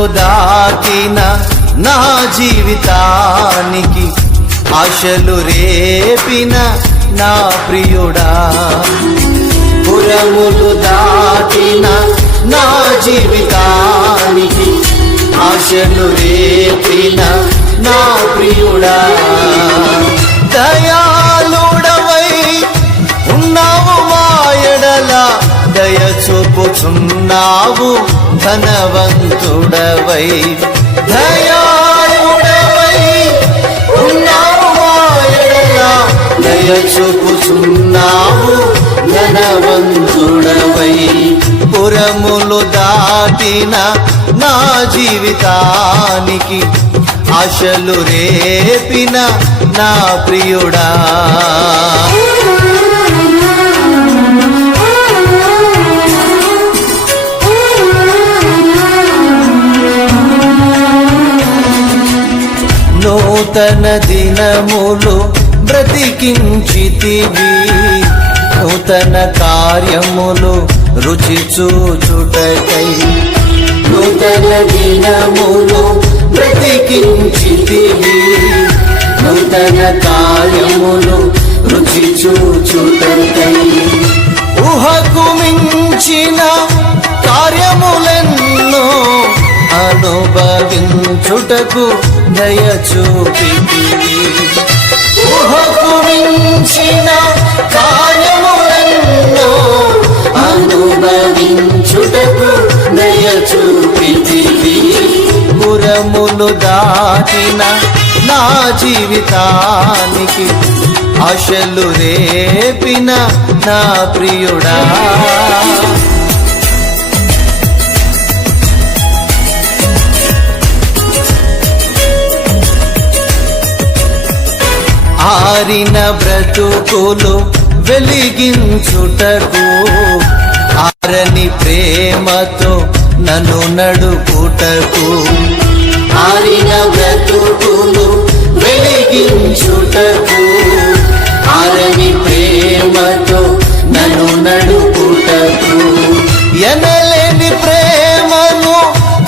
పురములు దాటిన నా జీవితానికి ఆశలు రేపిన నా ప్రియుడా. పురములు దాటిన నా జీవితానికి ఆశలు రేపిన నా ప్రియుడా. దయాళుడవై ఉన్నావు మా ఎడల, దయ చూపుచున్నావు ధనవంతుడవై. దయాళుడవై ఉన్నావు మా ఎడల, దయ చూపుచున్నావు ధనవంతుడవై. పురములు దాటిన నా జీవితానికి ఆశలు రేపిన నా ప్రియుడా. నూతన దినములు బ్రతికించితివి, నూతన కార్యములు రుచి చూచుటకై. నూతన దినములు బ్రతికించితివి, నూతన కార్యములు రుచి చూచుటకై. ఊహకు మించిన కార్యములెన్నో అనుభవించుటకు దయ చూపితివి. ఊహకు మించిన కార్యములెన్నో అనుభవించుటకు దయ చూపితివి. పురములు దాటిన నా జీవితానికి ఆశలు రేపిన నా ప్రియుడా. ఆరిన బ్రతుకులు వెలిగించుటకు, ఆరని ప్రేమతో నన్ను నడుపుటకు. ఆరిన బ్రతుకులు వెలిగించుటకు, ఆరని ప్రేమతో నన్ను నడుపుటకు. ఎనలేని ప్రేమను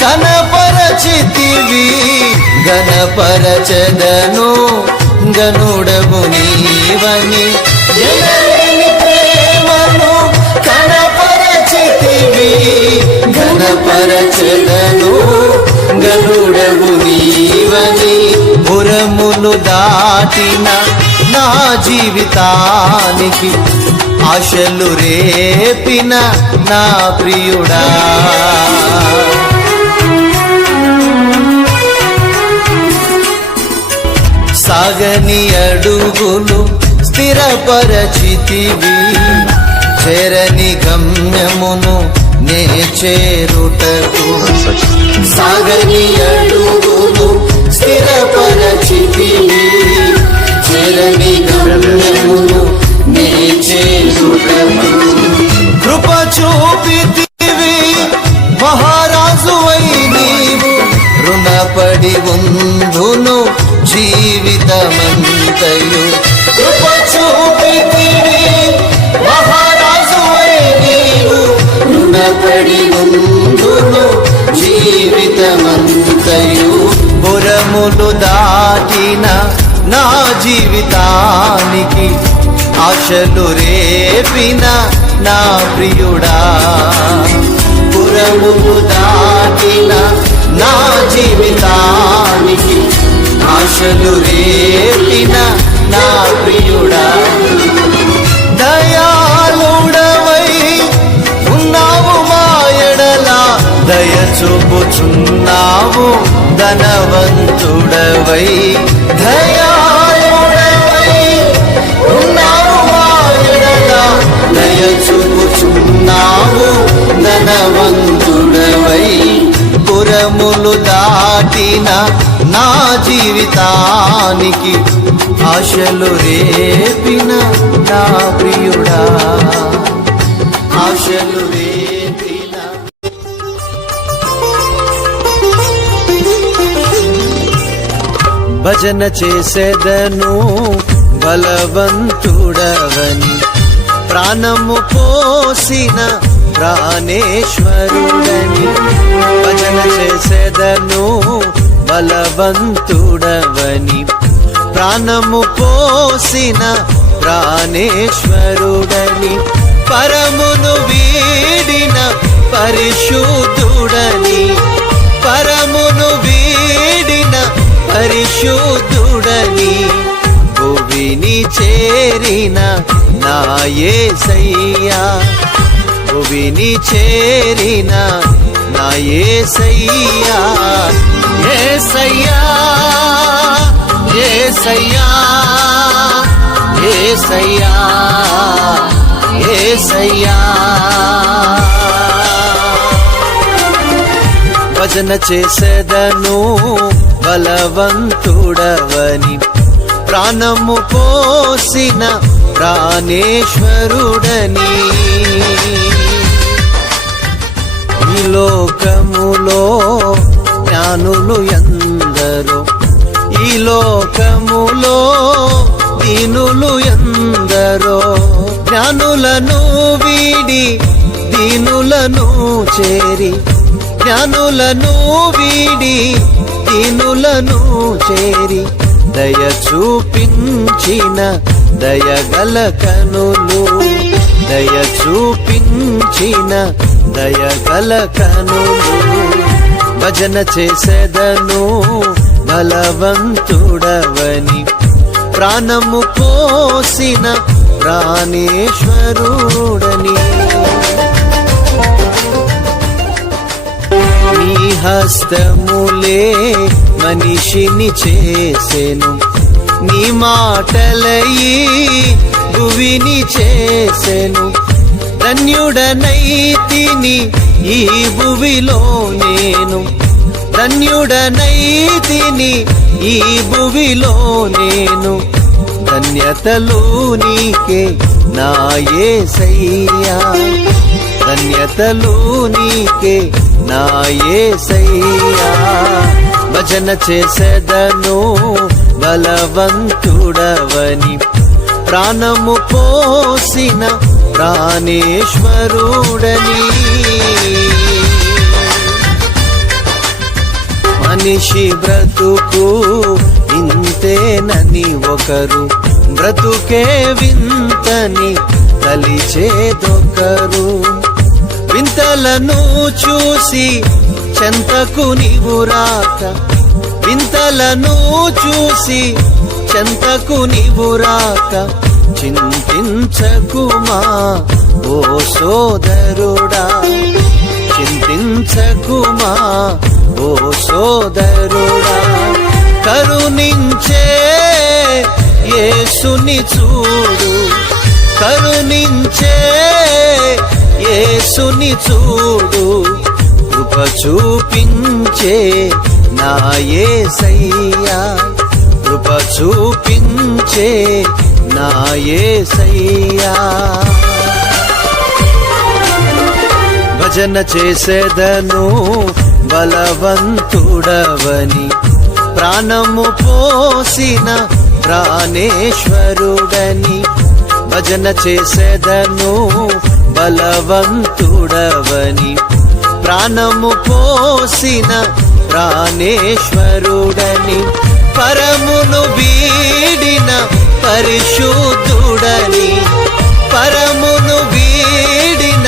కనపరచితివి, ఘనపరచదను గనుడవు నీవని. ఎనలేని ప్రేమను కనపరచితివి, ఘనపరచదను గనుడవు నీవని. పురములు దాటిన నా జీవితానికి ఆశలు రేపిన నా ప్రియుడా. సాగని అడుగులు స్థిరపరచితివి, చేరని గమ్యమును నే చేరుటకు. సాగని అడుగులు స్థిరపరచితివి, చేరని గమ్యమును నే చేరుటకు. కృప చూపితివి మహారాజువై నీవు, రుణపడి ఉందును జీవితమంతయు. కృప చూపితివి మహారాజువై నీవు, రుణపడి ఉందును జీవితమంతయు. పురములు దాటిన నా జీవితానికి ఆశలు రేపిన నా ప్రియుడా. పురములు దాటిన నా జీవితానికి ఆశలు రేపిన నా ప్రియుడా. దయాళుడవై ఉన్నావు మా ఎడల, దయ చూపుచున్నావు ధనవంతుడవై. దయాళుడవై ఉన్నావు మా ఎడల, దయ చూపుచున్నావు ధనవంతుడవై. పురములు దాటిన నా జీవితానికి ఆశలు రేపిన నా ప్రియుడా. ఆశలు రేపిన. భజన చేసేదను బలవంతుడవని, ప్రాణము పోసిన ప్రాణేశ్వరుడని భజన చేసెదను బలవంతుడవని ప్రాణము పోసిన ప్రాణేశ్వరుడని పరమును వీడిన పరిశుద్ధుడని పరమును వీడిన పరిశుద్ధుడని భువిని చేరిన నా యేసయ్యా భువిని చేరిన నా యేసయ్యా యేసయ్యా యేసయ్యా యేసయ్యా యేసయ్యా భజన చేసెదను బలవంతుడవని ప్రాణము పోసిన ప్రాణేశ్వరుడని ఈ లోకములో జ్ఞానులు ఎందరో ఈ లోకములో దీనులు ఎందరో జ్ఞానులను వీడి దీనులను చేరి జ్ఞానులను వీడి దీనులను చేరి దయ చూపించిన దయగల కనులు దయ చూపించిన దయగల కనులు భజన చేసెదను బలవంతుడవని ప్రాణము పోసిన ప్రాణేశ్వరుడని నీ హస్తములే మనిషిని చేసెను నీ మాటలయి భువిని చేసెను ధన్యుడనైతిని ఈ భువిలో నేను ధన్యుడనైతిని ఈ భువిలో నేను ధన్యతలు నీకే నా యేసయ్యా ధన్యతలు నీకే నా యేసయ్యా భజన చేసెదను బలవంతుడవని ప్రాణము పోసిన ప్రాణేశ్వరుడని మనిషి బ్రతుకు ఇంతేనని ఒకరు బ్రతుకే వింతని తలిచేదొకరు వింతలను చూసి చెంతకు నీవు రాక వింతలను చూసి చెంతకు నీవు రాక చింతించకుమా ఓ సోదరుడా చింతించకుమా ఓ సోదరుడా కరుణించే యేసుని చూడు కరుణించే యేసుని చూడు కృప చూపించే నా యేసయ్యా కృప చూపించే నా యేసయ్యా భజన చేసెదను బలవంతుడవని ప్రాణము పోసిన ప్రాణేశ్వరుడని భజన చేసెదను బలవంతుడవని ప్రాణము పోసిన ప్రాణేశ్వరుడని పరమును వీడిన పరిశుద్ధుడని పరమును వీడిన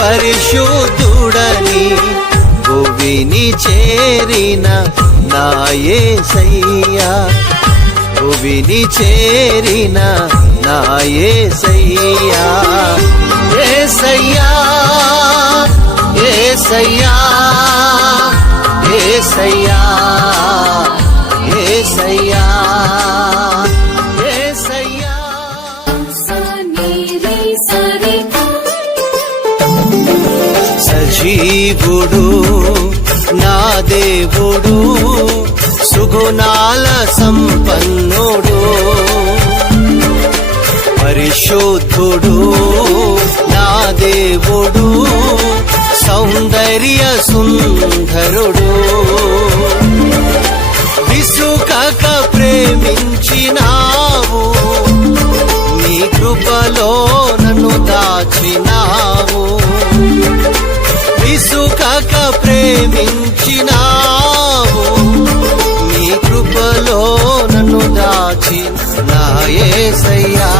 పరిశుద్ధుడని భువిని చేరిన నా యేసయ్యా భువిని చేరిన నా యేసయ్యా యేసయ్యా యేసయ్యా యేసయ్యా యేసయ్యా యేసయ్యా సజీవుడు నా దేవుడు సుగుణాల సంపన్నుడు పరిశుద్ధుడు నా దేవుడు సౌందర్య సుందరుడు విసుకక ప్రేమించినావు నీ కృపలో నన్ను దాచినావు మార్చి నా యేసయ్యా.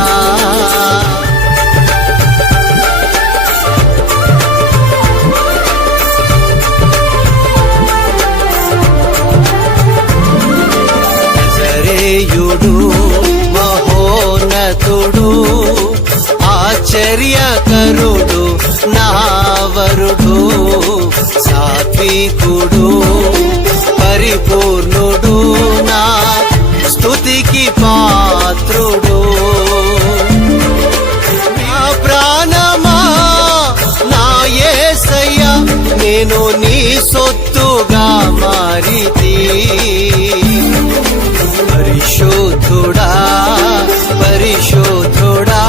నజరేయుడు మహోన్నతుడు ఆశ్చర్యకరుడు నావరుడు సాత్వికుడు పరిపూర్ణుడు నా స్తుతికి పాత్రుడు. నా ప్రాణమా నా యేసయ్యా నేను నీ సొత్తుగా మారితి. పరిశుద్ధుడా పరిశుద్ధుడా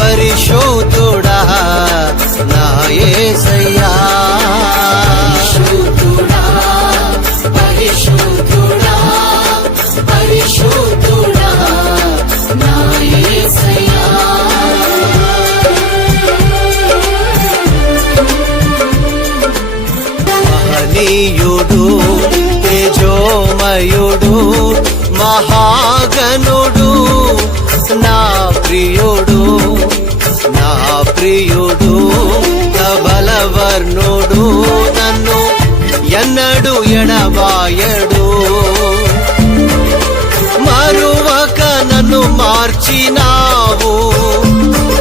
పరిశుద్ధుడా నా యేసయ్యా. పరిశుద్ధుడా పరిశుద్ధుడా పరిశుద్ధుడా నా యేసయ్యా. మహనీయుడు తేజోమయుడు మహాగణుడు నా ప్రియుడు నా ప్రియుడు బలవర్ణుడు నన్ను ఎన్నడు ఎడబాయడు. మరువక నన్ను మార్చినావు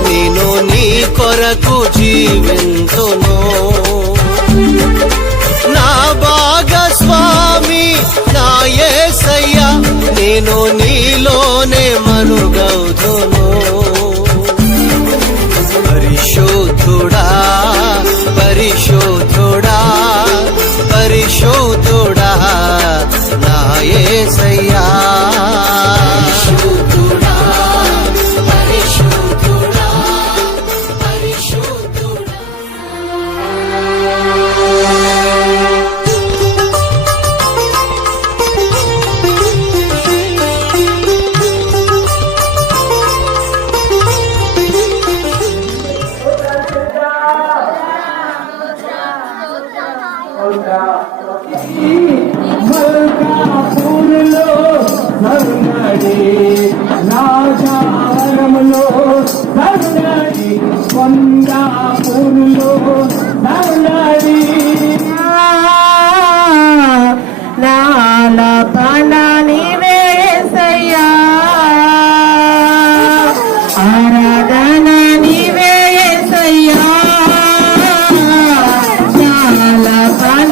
నేను నీ కొరకు జీవింతును. నా భాగస్వామి నా యేసయ్యా నేను నీలోనే మనుగౌదును. పరిశుద్ధుడా పరిశుద్ధుడా పరిశుద్ధుడా నా యేసయ్యా. పరిశుద్ధుడా పరిశుద్ధుడా పరిశుద్ధుడా. మల్కాపూర్లో సన్నడి రాజావరంలో సన్నడి కొండాపూర్లో సన్నడి నాలపన నీవేసయ్యా ఆరాధన నీవేసయ్యా నాలపన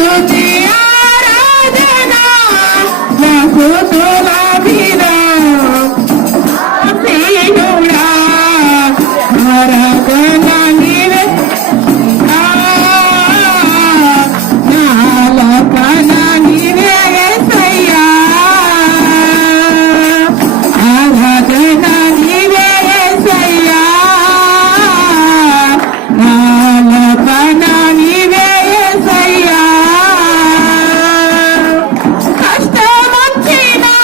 స్తుతి ఆరాధన నాకు తోలాభిరా ఆసీనుడా ఆరాధన నీవే నాలకన నీవే యేసయ్యా ఆరాధన నీవే యేసయ్యా నాలకన నీవే యేసయ్యా కష్టమొచ్చినా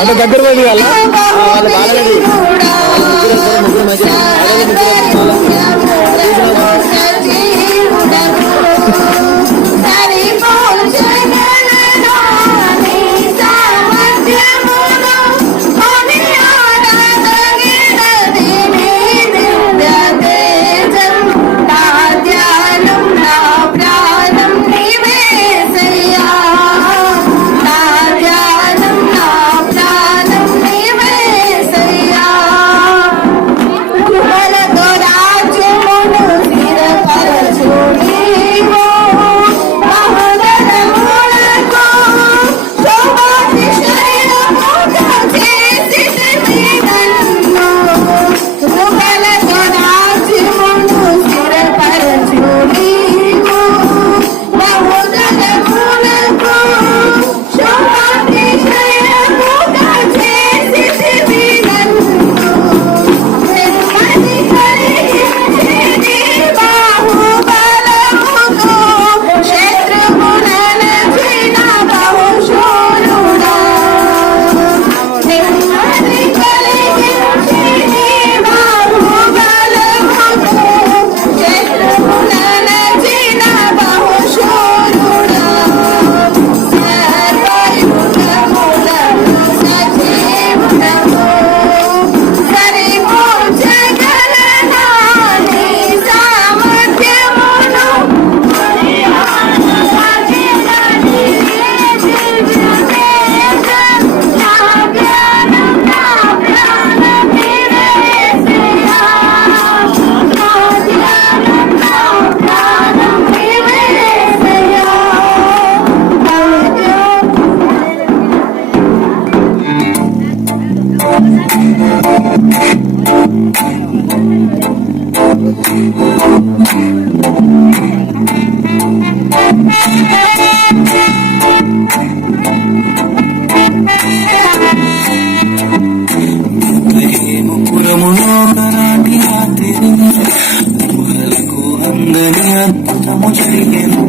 అంటే దగ్గర పోయి వాళ్ళ బాలగడి ముగ్గురు మంచి నా పురములో నాటి రాత్రి ఊహలకు అందని అద్భుతము జరిగెను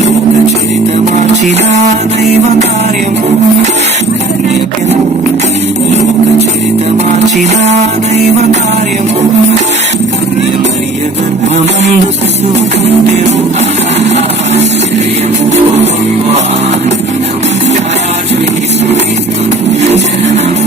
లోక చరిత మార్చిన దైవ కార్యము కన్యకెను లోక చరిత మార్చిన దైవ కార్యము కన్య మరియ గర్భమందు శిశువు పుట్టెను ఆశ్చర్యము ఆనందము రాజు యేసుక్రీస్తు జననము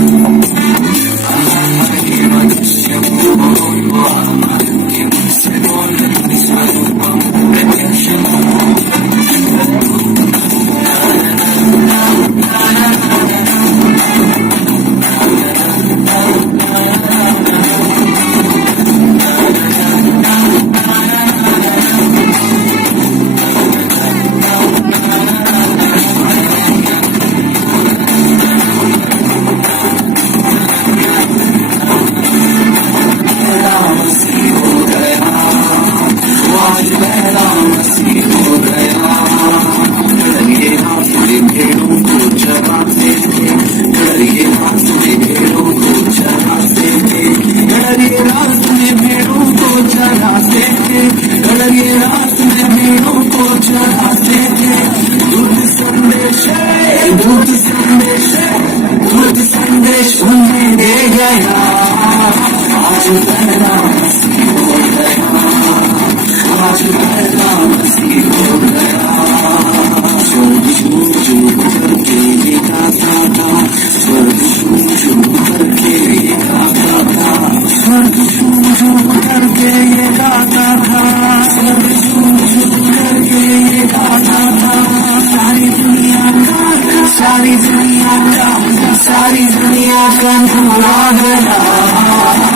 सारी दुनिया का पूरा गया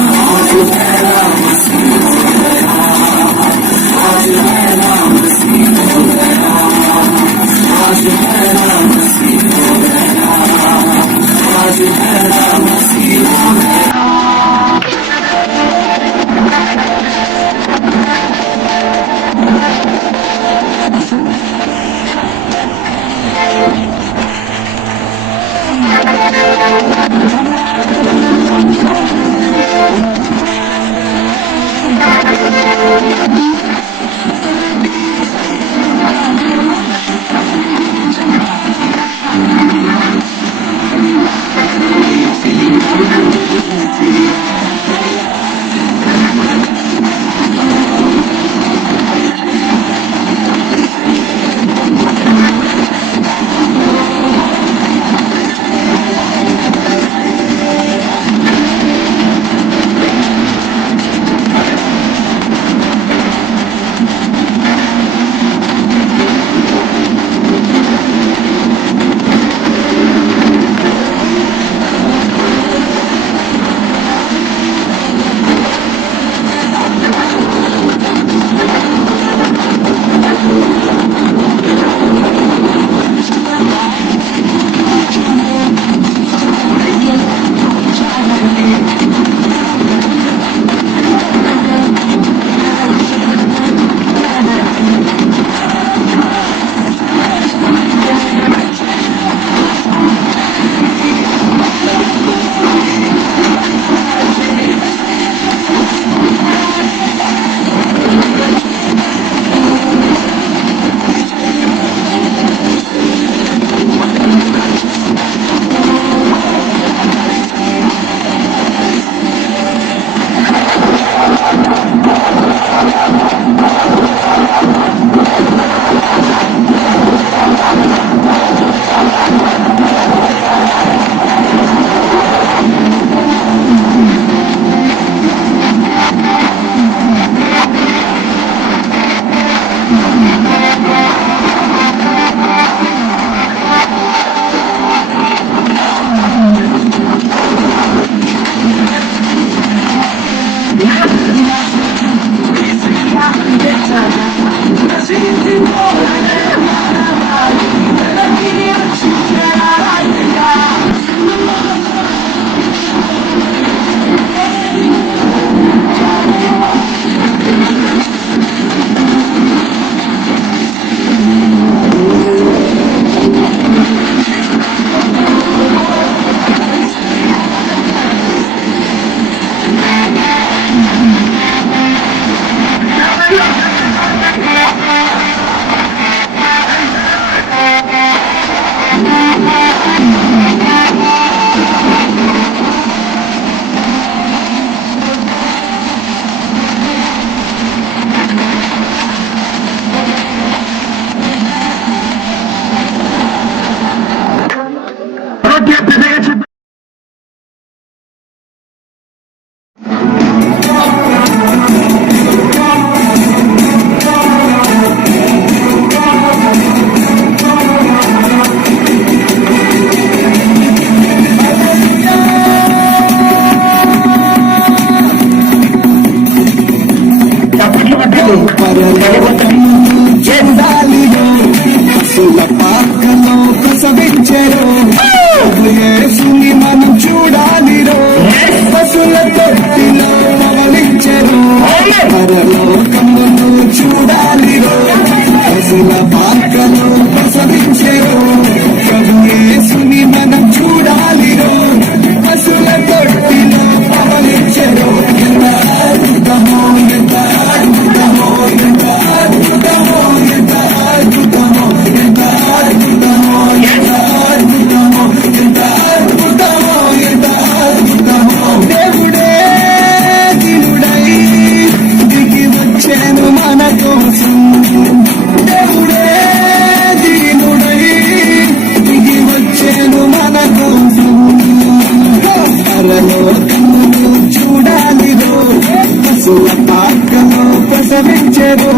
పవలించెను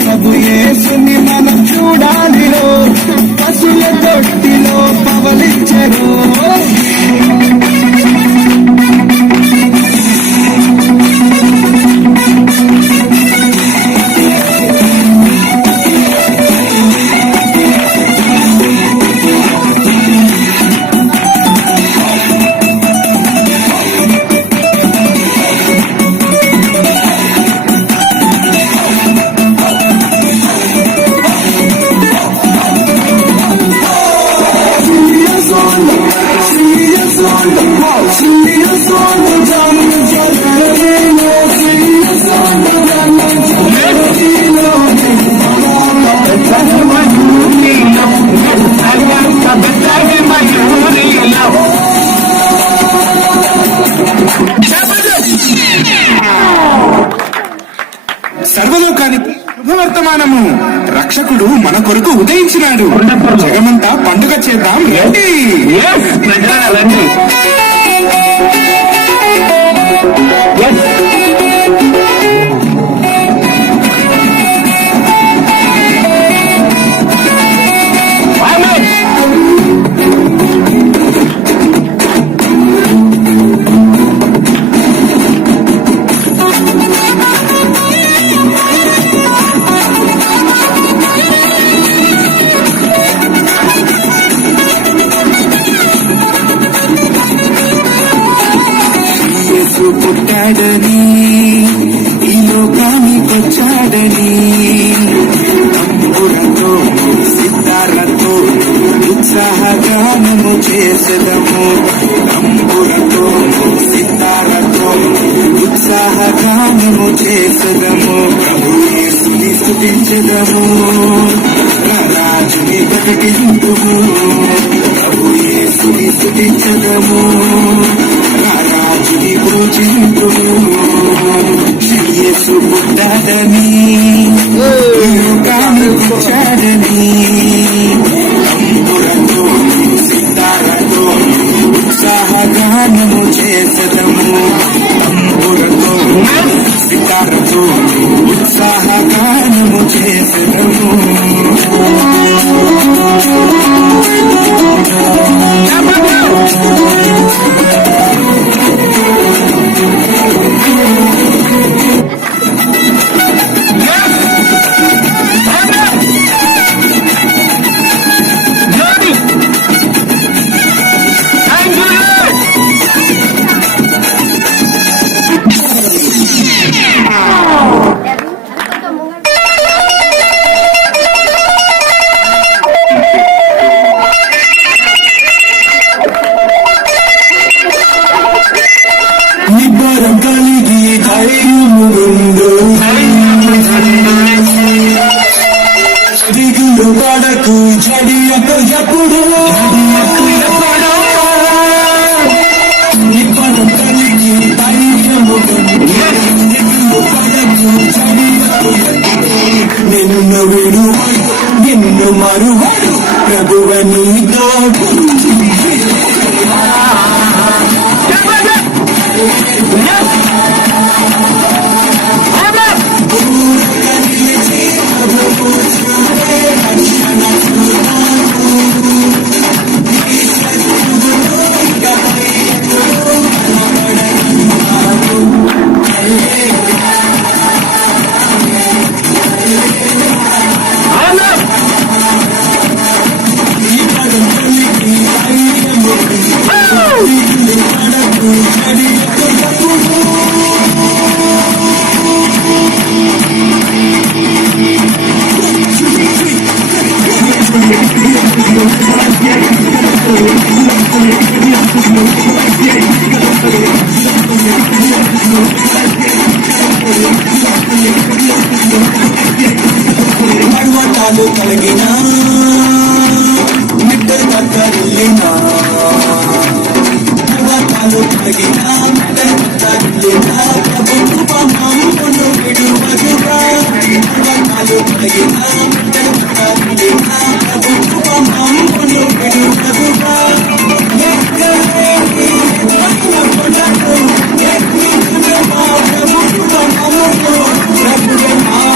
ప్రభు యేసుని మనం చూడాలిలో పశుల తొట్టిలో పవలించెను సర్వలోకానికి శుభవర్తమానము రక్షకుడు మన కొరకు ఉదయించినాడు జగమంతా పండుగ చేద్దాం రండి రండి పుట్టాడని ఈ లోకానికొచ్చాడని తంబురతో సితారతో ఉత్సాహగానము చేసెదము తంబురతో సితారతో ఉత్సాహగానము చేసెదము ప్రభు యేసుని స్తుతించెదము రాజుని ప్రకటింతుము ప్రభు యేసుని స్తుతించెదము రాజుని పూజింతుము యేసు పుట్టాడని లోకానికొచ్చాడని తంబురతో సితారతో ఉత్సాహగానము చేసెదము తంబురతో సితారతో ఉత్సాహగానము చేసెదము నిబ్బరం కలిగి ధైర్యముందు దిగులు పడకు జడియకు ఎప్పుడు నిబ్బరం కలిగి ధైర్యముందు దిగులు పడకు జడియకు ఎప్పుడు నిన్ను విడువడు నిన్ను మరువడు ప్రభువని తోడు పర్వతాలు కలిగిన మిట్ట కక్కరిల్లిన పర్వతాలు కలిగిన మిట్ట కక్కరిల్లిన ప్రభు కృప మమ్మును విడువదుగా పర్వతాలు కలిగిన మిట్ట కక్కరిల్లిన ప్రభు కృప మమ్మును విడువదుగా ఎక్కలేని కొండకు ఎక్కి ప్రభు కృప మమ్మును ప్రభువే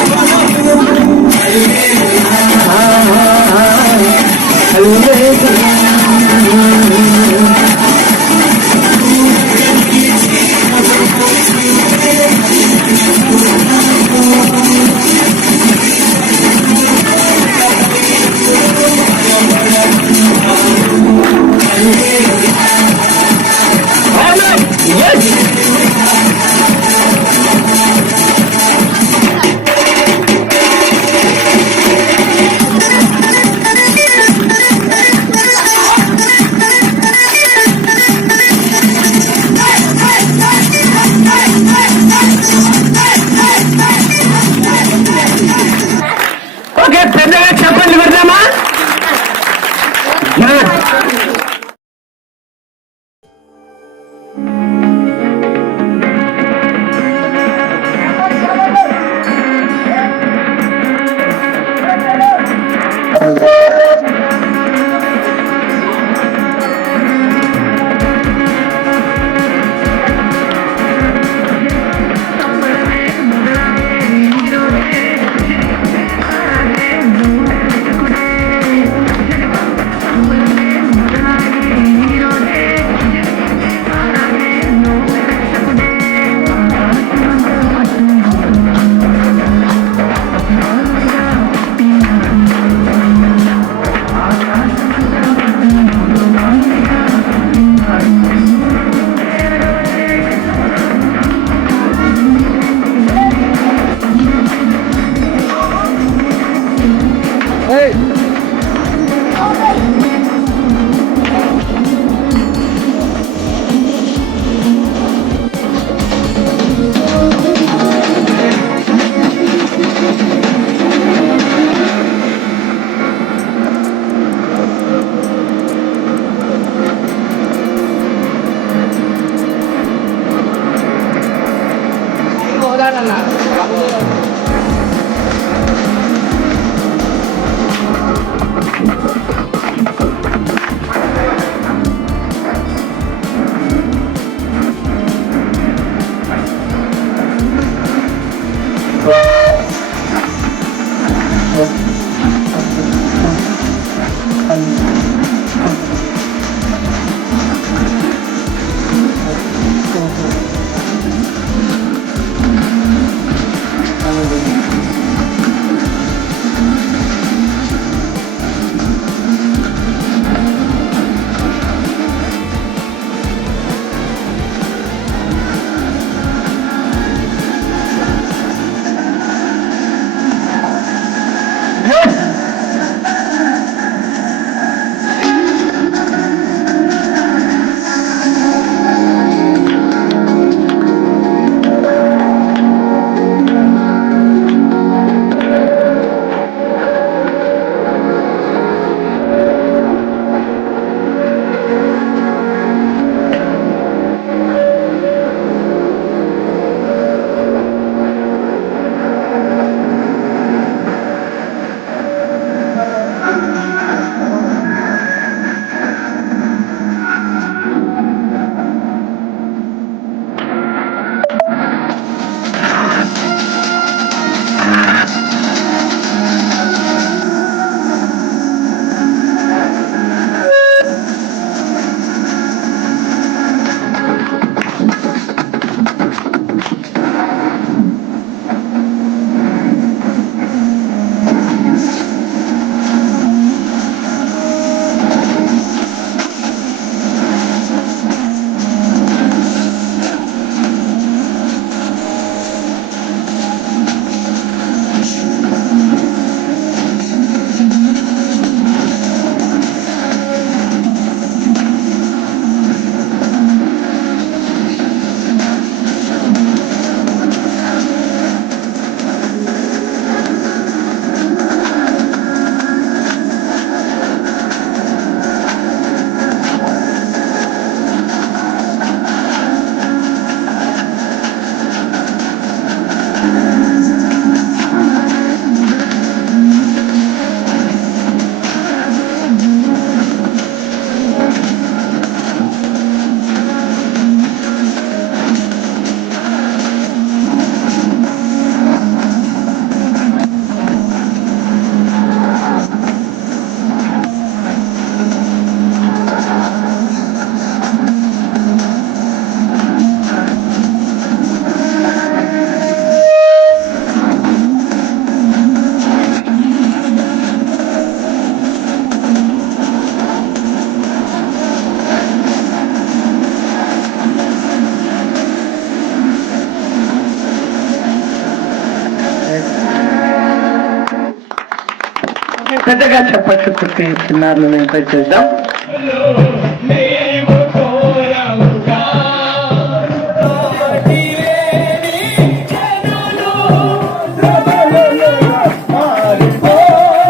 పెద్దగా చెప్పండి పెడదామా? పెద్దగా చెప్పచ్చు కుట్టి చిన్నారులు ఇన్వైట్ చేద్దాం. మారిపోయే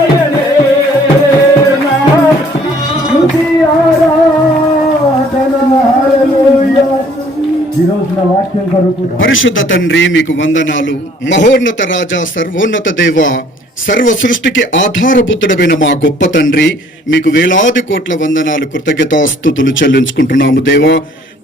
పరిశుద్ధ తండ్రి మీకు వందనాలు. మహోన్నత రాజా, సర్వోన్నత దేవ, సర్వ సృష్టికి ఆధారభూతుడమైన మా గొప్ప తండ్రి, మీకు వేలాది కోట్ల వందనాలు, కృతజ్ఞతాస్తుతులు చెల్లించుకుంటున్నాము దేవా.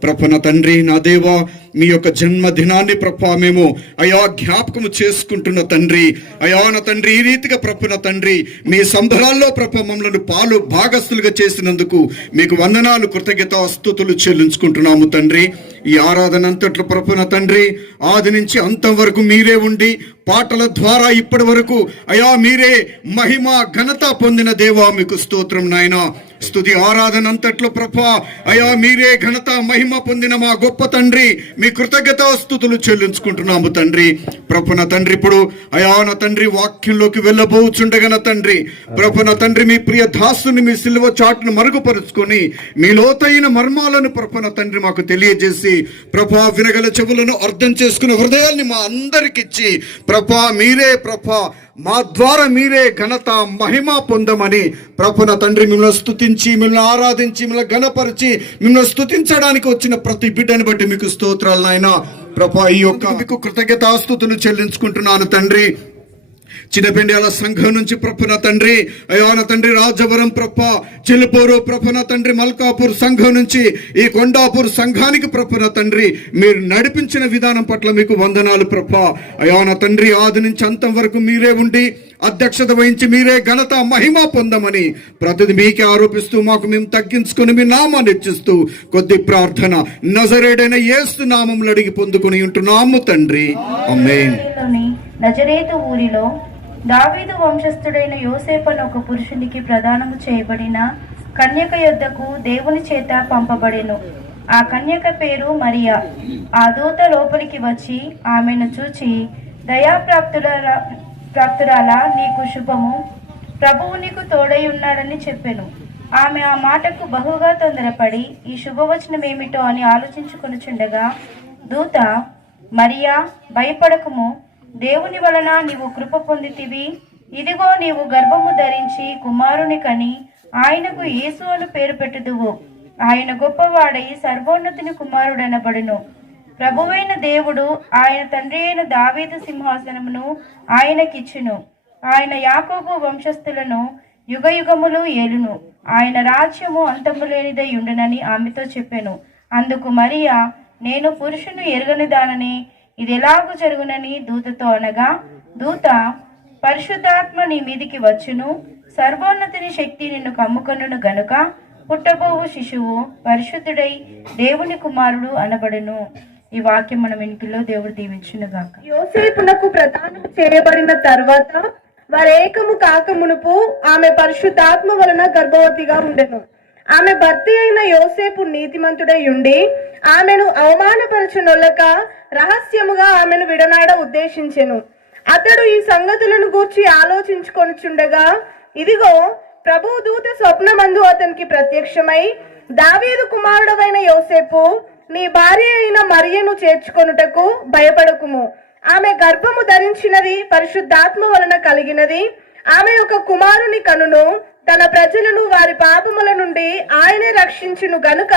ప్రపన తండ్రి, నా దేవా, మీ యొక్క జన్మదినాన్ని ప్రభా మేము అయా జ్ఞాపకము చేసుకుంటున్న తండ్రి. అయా నా తండ్రి, ఈ రీతిగా ప్రపన తండ్రి మీ సంబరాల్లో ప్రభ మమ్మలను పాలు భాగస్తులుగా చేసినందుకు మీకు వందనాలు, కృతజ్ఞతాస్తుతులు చెల్లించుకుంటున్నాము తండ్రి. ఈ ఆరాధన అంతట్లో ప్రపన తండ్రి ఆది నుంచి అంతం వరకు మీరే ఉండి పాటల ద్వారా ఇప్పటి వరకు అయా మీరే మహిమ ఘనత పొందిన దేవా, మీకు స్తోత్రం నాయనా. స్తుతి ఆరాధన అంతట్లో ప్రభా అయా మీరే ఘనత మహిమ పొందిన మా గొప్ప తండ్రి, మీ కృతజ్ఞతాస్తుతులు చెల్లించుకుంటున్నాము తండ్రి. ప్రభున తండ్రి, ఇప్పుడు అయా నా తండ్రి వాక్యంలోకి వెళ్ళబోచుండగన తండ్రి, ప్రభున తండ్రి మీ ప్రియ దాసుని మీ సిలువ చాటును మరుగుపరుచుకొని మీ లోతైన మర్మాలను ప్రభున తండ్రి మాకు తెలియజేసి ప్రభా వినగల చెవులను అర్థం చేసుకున్న హృదయాల్ని మా అందరికిచ్చి ప్రభా మీరే ప్రభా మా ద్వారా మీరే ఘనత మహిమ పొందమని ప్రభున తండ్రి మిమ్మల్ని స్తుతించి, మిమ్మల్ని ఆరాధించి, మిమ్మల్ని ఘనపరిచి, మిమ్మల్ని స్తుతించడానికి వచ్చిన ప్రతి బిడ్డని బట్టి మీకు స్తోత్రాలు నాయనా. ప్రభా ఈ యొక్క మీకు కృతజ్ఞతాస్తుతులు చెల్లించుకుంటున్నాను తండ్రి. చిన్నపెండ్యాల సంఘం నుంచి ప్రపన తండ్రి అయాన తండ్రి రాజవరం ప్రప చిలుపూరు ప్రపన తండ్రి మల్కాపూర్ సంఘం నుంచి ఈ కొండాపూర్ సంఘానికి ప్రపన తండ్రి మీరు నడిపించిన విధానం పట్ల మీకు వందనాలు ప్రప. అయాన తండ్రి ఆది నుంచి అంతం వరకు మీరే ఉండి అధ్యక్షత వహించి మీరే ఘనత మహిమ పొందమని ప్రతిది మీకే ఆరోపిస్తూ మాకు మేము తగ్గించుకొని మీ నామాన్ని హెచ్చిస్తూ కొద్ది ప్రార్థన నజరేడైన యేసు నామములు అడిగి పొందుకొని ఉంటున్నాము తండ్రి, ఆమేన్. నజరేతు ఊరిలో దావీదు వంశస్థుడైన యోసేపు అనే ఒక పురుషునికి ప్రదానము చేయబడిన కన్యక యొద్దకు దేవుని చేత పంపబడెను. ఆ కన్యక పేరు మరియా. ఆ దూత లోపలికి వచ్చి ఆమెను చూచి, దయాప్రాప్తురాలా, నీకు శుభము, ప్రభువు నీకు తోడై ఉన్నాడని చెప్పెను. ఆమె ఆ మాటకు బహుగా తొందరపడి ఈ శుభవచనం ఏమిటో అని ఆలోచించుకొనుచుండగా దూత, మరియా, భయపడకుము, దేవుని వలన నీవు కృప పొందితివి. ఇదిగో నీవు గర్భము ధరించి కుమారుని కని ఆయనకు యేసు అని పేరు పెట్టుదువు. ఆయన గొప్పవాడై సర్వోన్నతుని కుమారుడనబడును. ప్రభువైన దేవుడు ఆయన తండ్రి అయిన దావీదు సింహాసనమును ఆయనకిచ్చును. ఆయన యాకోబు వంశస్థులను యుగయుగములు ఏలును. ఆయన రాజ్యము అంతము లేనిదై ఉండునని ఆమెతో చెప్పెను. అందుకు మరియా, నేను పురుషుని ఎరుగని దానని ఇది ఎలాగూ జరుగునని దూతతో అనగా, దూత, పరిశుద్ధాత్మ నీ మీదికి వచ్చును, సర్వోన్నతిని శక్తి నిన్ను కమ్ముకొనును గనుక పుట్టబోవు శిశువు పరిశుద్ధుడై దేవుని కుమారుడు అనబడును. ఈ వాక్యం మనం ఇంటిలో దేవుడు దీవించును గాక. యోసేపునకు ప్రదానం చేయబడిన తర్వాత వారేకము కాక మునుపు ఆమె పరిశుద్ధాత్మ వలన గర్భవతిగా ఉండెను. ఆమె భర్త అయిన యోసేపు నీతిమంతుడై ఉండి ఆమెను అవమానపరచనొల్లక రహస్యముగా ఆమెను విడనాడ ఉద్దేశించెను. అతడు ఈ సంగతులను గూర్చి ఆలోచించుకొనుచుండగా ఇదిగో ప్రభువు దూత స్వప్నమందు అతనికి ప్రత్యక్షమై, దావీదు కుమారుడవైన యోసేపు, నీ భార్య అయిన మరియను చేర్చుకొనుటకు భయపడకుము. ఆమె గర్భము ధరించినది పరిశుద్ధాత్మ వలన కలిగినది. ఆమె ఒక కుమారుని కనును. తన ప్రజలను వారి పాపముల నుండి ఆయనే రక్షించును గనుక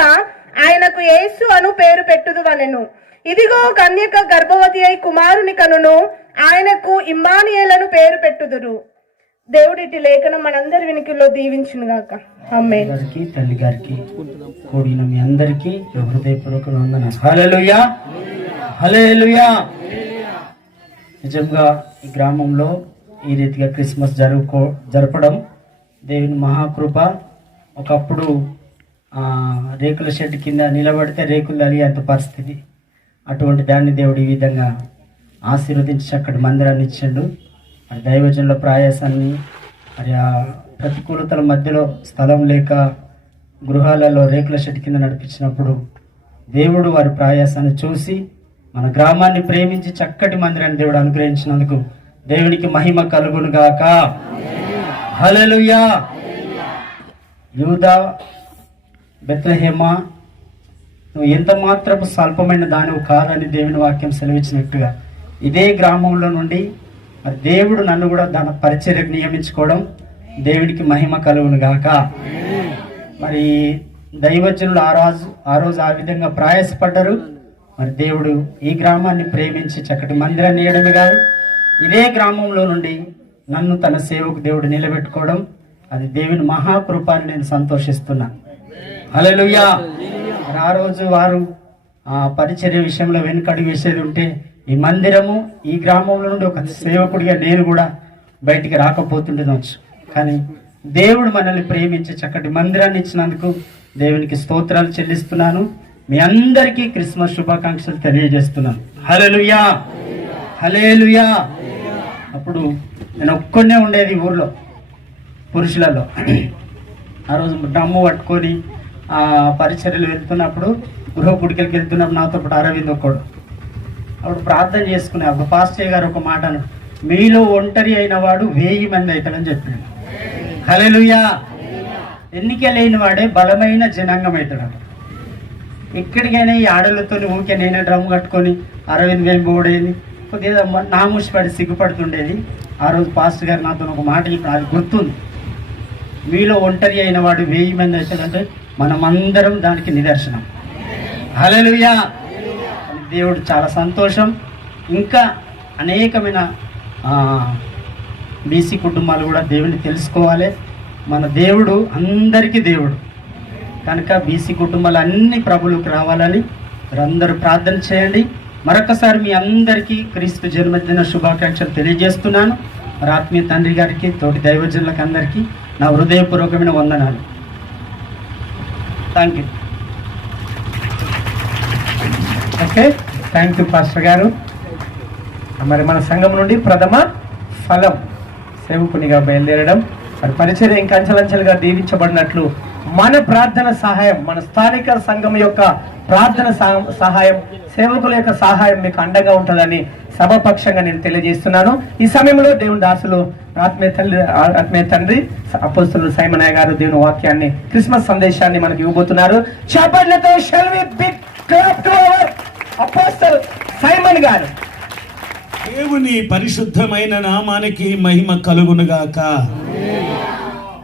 ఆయనకు యేసు అను పేరు పెట్టుదువనెను. ఇదిగో కన్యక గర్భవతి అయి కుమారుని కనును. ఆయనకు ఇమ్మానుయేలను పేరు పెట్టుదురు. దేవుడిటి లేఖనం మనందరి వినికిలో దీవించును గాక. ఆమేన్. గారికి, తల్లి గారికి, కూడిన మీ అందరికీ హృదయపూర్వక వందనాలు. హల్లెలూయా, హల్లెలూయా. నిజంగా ఈ గ్రామంలో ఈ రీతిగా క్రిస్మస్ జరపడం దేవుని మహాకృప. ఒకప్పుడు రేకుల షెడ్ కింద నిలబడితే రేకులు అలిగేంత పరిస్థితి. అటువంటి దాన్ని దేవుడు ఈ విధంగా ఆశీర్వదించి చక్కటి మందిరాన్ని ఇచ్చాడు. మరి దైవజనుల ప్రయాసాన్ని, మరి ఆ ప్రతికూలతల మధ్యలో స్థలం లేక గృహాలలో రేకుల షెడ్ కింద నడిపించినప్పుడు దేవుడు వారి ప్రయాసాన్ని చూసి మన గ్రామాన్ని ప్రేమించి చక్కటి మందిరాన్ని దేవుడు అనుగ్రహించినందుకు దేవునికి మహిమ కలుగును గాక. హల్లెలూయా. యూదా, బెత్లెహేమ, నువ్వు ఎంత మాత్రపు స్వల్పమైన దానివి కాదని దేవుని వాక్యం సెలవిచ్చినట్టుగా ఇదే గ్రామంలో నుండి మరి దేవుడు నన్ను కూడా దాని పరిచర్యకు నియమించుకోవడం దేవునికి మహిమ కలుగును గాక. మరి దైవజనులు ఆ రోజు ఆ విధంగా ప్రయాసపడ్డారు. మరి దేవుడు ఈ గ్రామాన్ని ప్రేమించి చక్కటి మందిరాన్ని వేయడమే కాదు, ఇదే గ్రామంలో నుండి నన్ను తన సేవకు దేవుడు నిలబెట్టుకోవడం, అది దేవుని మహాకృప అని నేను సంతోషిస్తున్నాను. హల్లెలూయా. మరి ఆ రోజు వారు పరిచర్య విషయంలో వెనుకడుగు వేసేది ఉంటే ఈ మందిరము ఈ గ్రామంలో నుండి ఒక సేవకుడిగా నేను కూడా బయటికి రాకపోతుండవచ్చు. కానీ దేవుడు మనల్ని ప్రేమించి చక్కటి మందిరాన్ని ఇచ్చినందుకు దేవునికి స్తోత్రాలు చెల్లిస్తున్నాను. మీ అందరికీ క్రిస్మస్ శుభాకాంక్షలు తెలియజేస్తున్నాను. హల్లెలూయా, హల్లెలూయా. అప్పుడు నేను ఒక్కనే ఉండేది ఊర్లో పురుషులలో. ఆ రోజు డ్రమ్ము పట్టుకొని పరిచర్యలు వెళ్తున్నప్పుడు, గృహ గుడికలకి వెళ్తున్నప్పుడు నాతో పాటు అరవింద్ ఒక్కడు. అప్పుడు ప్రార్థన చేసుకునే అప్పుడు పాస్టర్ గారు ఒక మాట అన్నాడు, మీలో ఒంటరి అయిన వాడు 1000 మంది అవుతాడని చెప్పాడు. హల్లెలూయా. ఎన్నిక లేని వాడే బలమైన జనాంగం అవుతాడు. ఎక్కడికైనా ఈ ఆడలతో ఊరికే నేనే డ్రమ్ కట్టుకొని అరవింద్ వేలు పోడేది, కొద్దిగా నామూసిపడి సిగ్గుపడుతుండేది. ఆ రోజు పాస్టర్ గారు నాతో ఒక మాట ఇప్పుడు అది గుర్తుంది, మీలో ఒంటరి అయిన వాడు 1000 మంది అవుతాడంటే మనమందరం దానికి నిదర్శనం. హల్లెలూయా. దేవుడు చాలా సంతోషం. ఇంకా అనేకమైన బీసీ కుటుంబాలు కూడా దేవుని తెలుసుకోవాలి. మన దేవుడు అందరికీ దేవుడు కనుక బీసీ కుటుంబాలు అన్ని ప్రభులకు రావాలని అందరూ ప్రార్థన చేయండి. మరొకసారి మీ అందరికీ క్రీస్తు జన్మదిన శుభాకాంక్షలు తెలియజేస్తున్నాను. మరి ఆత్మీయ తండ్రి గారికి, తోటి దైవజనులకు అందరికీ నా హృదయపూర్వకమైన వందనాలు. Thank you. Okay, thank you pastor గారు. మరి మన సంఘం నుండి ప్రథమ ఫలం సేవకునిగా బయలుదేరడం, మరి పరిచర్య ఇంకా అంచెలంచెలుగా దీవించబడినట్లు మన ప్రార్థన సహాయం, మన స్థానిక సంఘం యొక్క ప్రార్థన సహాయం, సేవకుల యొక్క సహాయం మీకు అండగా ఉంటుందని సభాపక్షంగా నేను తెలియజేస్తున్నాను. ఈ సమయంలో దేవుని దాసులు ఆత్మీయ తండ్రి అపోస్తలుడు సైమనయ్య గారు దేవుని వాక్యాన్ని, క్రిస్మస్ సందేశాన్ని మనకు ఇవ్వబోతున్నారు. చప్పట్లతో shall we big clap to our అపోస్తలు సైమన్ గారు. దేవుని పరిశుద్ధమైన నామానికి మహిమ కలుగునుగాక.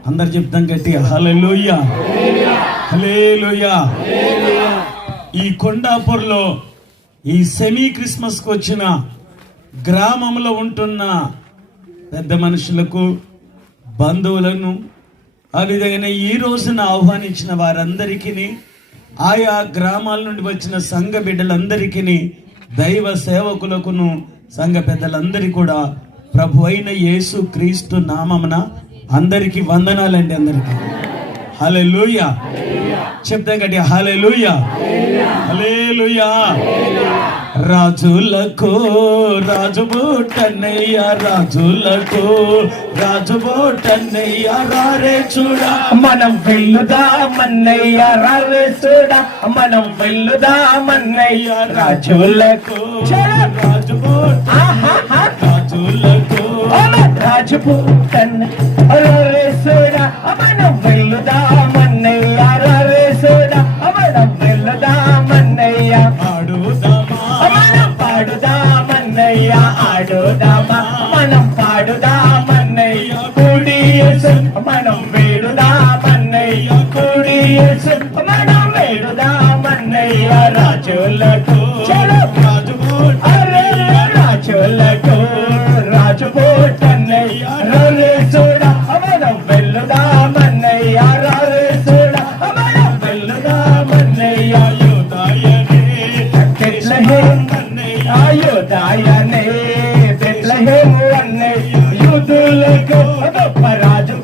అందరు చెప్తాం గట్టి హల్లెలూయా, హల్లెలూయా. ఈ కొండాపూర్లో ఈ సెమీ క్రిస్మస్ కు వచ్చిన గ్రామంలో ఉంటున్న పెద్ద మనుషులకు, బంధువులను, ఆ విధంగా ఈ రోజున ఆహ్వానించిన వారందరికీ, ఆయా గ్రామాల నుండి వచ్చిన సంఘ బిడ్డలందరికీ, దైవ సేవకులకును, సంఘ పెద్దలందరికీ కూడా ప్రభు అయిన యేసు క్రీస్తు నామమున అందరికీ వందనాలండి. అందరికీ హల్లెలూయా చెప్తాం గట్టి హల్లెలూయా, హల్లెలూయా. రాజులకు రాజుబోటన్నయ్య, రాజులకు రాజుబోటన్నయ్య, రారే చూడా మనం వెళ్ళుదామన్నయ్య, రారే చూడా మనం వెళ్ళుదామన్నయ్య, రాజులకు రాజుబోట, రాజులకు రాజుబోటన్న, రారే చూడా మనం వెళ్ళుదామన్నయ్య, రారే చూడా మనం వెళ్ళుదామన్నయ్య, మనం పాడుదామన్నయ్య, ఆడుదామా మనం పాడుదామన్నయ్య, కుడియేసు మనం వేడుదామన్నయ్య, కుడియేసు మనం వేడుదామన్నయ్య, రాజులకు రాజులకు రాజుబోటన్నయ్య, రారే చూడా మనం వెళ్ళుదామన్నయ్య, రారే చూడా మనం వెళ్ళుదామన్నయ్య, అయోధ్యనే బెత్లెహేము అన్నయ్య, యూదులకు గొప్ప రాజు,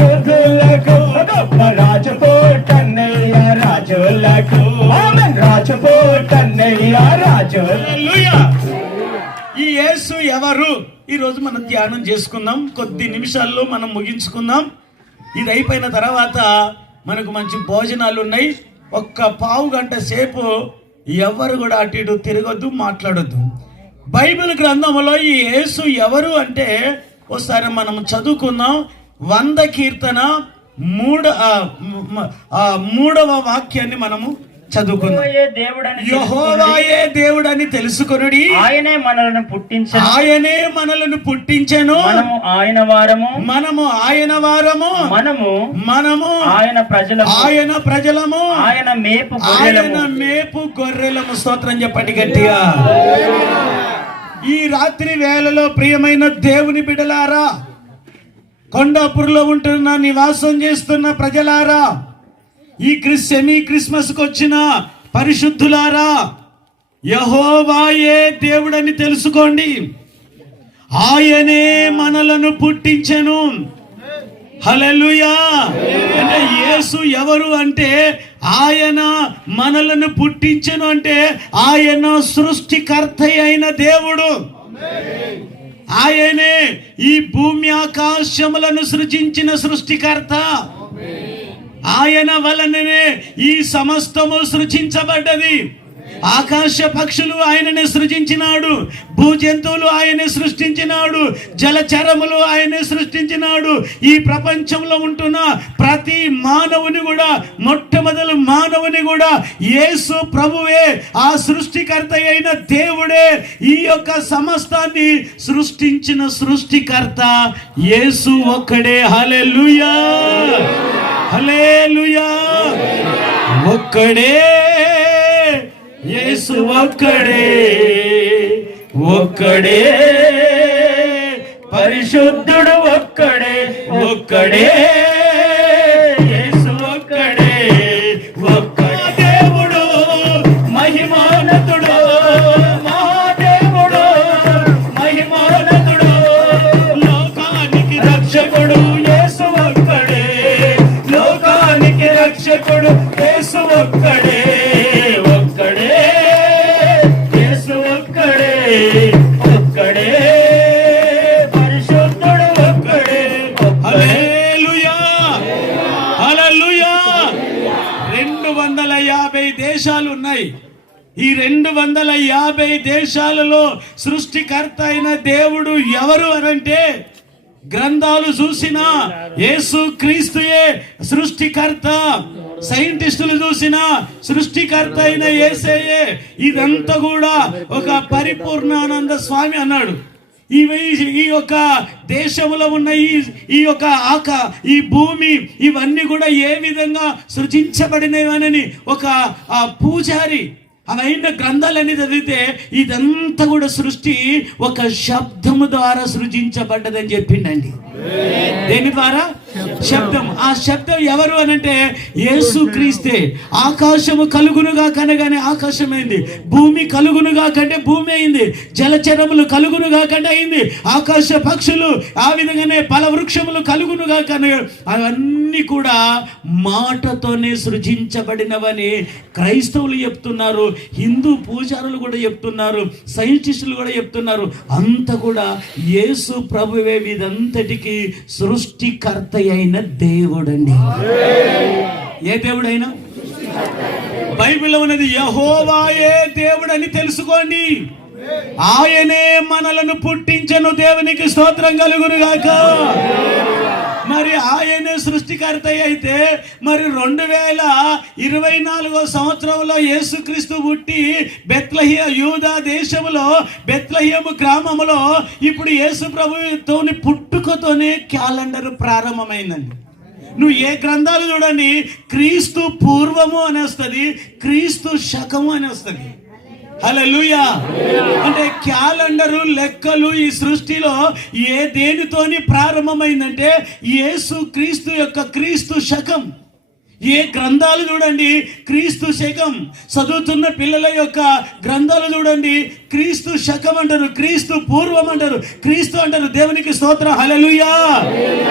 యూదులకు గొప్ప రాజుబోటన్నయ్య, రాజులకు ఆమేన్, రాజుబోటన్నయ్య, రాజులూయా. ఈ యేసు ఎవరు? ఈ రోజు మనం ధ్యానం చేసుకుందాం. కొద్ది నిమిషాల్లో మనం ముగించుకుందాం. ఇది అయిపోయిన తర్వాత మనకు మంచి భోజనాలు ఉన్నాయి. ఒక్క పావు గంట సేపు ఎవరు కూడా అటు ఇటు తిరగొద్దు, మాట్లాడొద్దు. బైబిల్ గ్రంథంలో ఈ యేసు ఎవరు అంటే ఒకసారి మనం చదువుకుందాం. 100 కీర్తన 3వ వాక్యాన్ని మనము చదువుకుందాం. దేవుడని యెహోవాయే దేవుడని తెలుసుకొనుడి, ఆయనే మనలను పుట్టించెను, ఆయనే మనలను పుట్టించెను, మనము ఆయన వారము, మనము ఆయన వారము, మనము ఆయన ప్రజలము, ఆయన ప్రజలము, ఆయన మేపు ఆయన మేపు గొర్రెలము. స్తోత్రం చెప్పండి గట్టిగా. ఈ రాత్రి వేళలో ప్రియమైన దేవుని బిడ్డలారా, కొండాపూర్లో ఉంటున్న నివాసం చేస్తున్న ప్రజలారా, ఈ సెమీ క్రిస్మస్కి వచ్చిన పరిశుద్ధులారా, యెహోవాయే దేవుడని తెలుసుకోండి. ఆయనే మనలను పుట్టించెను. హల్లెలూయా. అంటే యేసు ఎవరు అంటే, ఆయన మనలను పుట్టించెను అంటే ఆయన సృష్టికర్త అయిన దేవుడు. ఆయనే ఈ భూమి ఆకాశములను సృజించిన సృష్టికర్త. ఆయన వలననే ఈ సమస్తము సృజించబడ్డది. ఆకాశ పక్షులు ఆయననే సృజించినాడు, భూజంతువులు ఆయనే సృష్టించినాడు, జలచరములు ఆయనే సృష్టించినాడు. ఈ ప్రపంచంలో ఉంటున్న ప్రతి మానవుని కూడా, మొట్టమొదలు మానవుని కూడా యేసు ప్రభువే, ఆ సృష్టికర్త అయిన దేవుడే ఈ యొక్క సమస్తాన్ని సృష్టించిన సృష్టికర్త యేసు ఒక్కడే. హల్లెలూయా, హల్లెలూయా. ఒక్కడే యేసు, ఒక్కడే, ఒక్కడే పరిశుద్ధుడు, ఒక్కడే, ఒక్కడే యేసు, ఒక్కడే, ఒక్క దేవుడు, మహిమోన్నతుడు, మహాదేవుడు, మహిమోన్నతుడు, లోకానికి రక్షకుడు యేసు ఒక్కడే, లోకానికి రక్షకుడు యేసు ఒక్కడే, ఒక్కడే యేసు, ఒక్కడే, ఒక్కడే పరిశుద్ధుడు, ఒక్కడే. హల్లెలూయా, హల్లెలూయా. 250 దేశాలు ఉన్నాయి. ఈ 250 దేశాలలో సృష్టికర్త అయిన దేవుడు ఎవరు అనంటే, గ్రంథాలు చూసిన యేసు క్రీస్తుయే సృష్టికర్త. సైంటిస్టులు చూసిన సృష్టికర్త అయిన యేసయ్యే. ఇదంతా కూడా ఒక పరిపూర్ణానంద స్వామి అన్నాడు. ఈ యొక్క దేశంలో ఉన్న ఈ యొక్క ఈ భూమి, ఇవన్నీ కూడా ఏ విధంగా సృజించబడినవని ఒక పూజారి అవైన గ్రంథాలన్నీ చదివితే ఇదంతా కూడా సృష్టి ఒక శబ్దము ద్వారా సృజించబడ్డదని చెప్పిండండి. దేని ద్వారా? శబ్దం. ఆ శబ్దం ఎవరు అనంటే యేసు క్రీస్తే. ఆకాశము కలుగునుగా కనగానే ఆకాశమైంది, భూమి కలుగునుగా కంటే భూమి అయింది, జలచరములు కలుగునుగా కంటే అయింది, ఆకాశ పక్షులు ఆ విధంగానే ఫలవృక్షములు కలుగునుగా కన, అవన్నీ కూడా మాటతోనే సృజించబడినవని క్రైస్తవులు చెప్తున్నారు, హిందూ పూజారులు కూడా చెప్తున్నారు, సైంటిస్టులు కూడా చెప్తున్నారు. అంతా కూడా యేసు ప్రభువే వీదంతటికి సృష్టికర్త అయిన దేవుడండి. ఏ దేవుడైనా? బైబిల్లో ఉన్నది యెహోవాయే దేవుడని తెలుసుకోండి. ఆయనే మనలను పుట్టించెను. దేవునికి స్తోత్రం కలుగునుగాక. మరి ఆయనే సృష్టికర్త అయితే మరి 2024 సంవత్సరంలో యేసుక్రీస్తు పుట్టి బెత్లెహేము యూదా దేశంలో బెత్లెహేము గ్రామంలో ఇప్పుడు యేసు ప్రభుతోని పుట్టుకతోనే క్యాలెండర్ ప్రారంభమైందండి. నువ్వు ఏ గ్రంథాలు చూడండి, క్రీస్తు పూర్వము అని వస్తుంది, క్రీస్తు శకము అని వస్తుంది. హల్లెలూయా. అంటే క్యాలెండరు, లెక్కలు ఈ సృష్టిలో దేనితోని ప్రారంభమైందంటే యేసు క్రీస్తు యొక్క క్రీస్తు శకం. ఏ గ్రంథాలు చూడండి, క్రీస్తు శకం. చదువుతున్న పిల్లల యొక్క గ్రంథాలు చూడండి, క్రీస్తు శకం అంటారు, క్రీస్తు పూర్వం అంటారు, క్రీస్తు అంటారు. దేవునికి స్తోత్రం. హల్లెలూయా.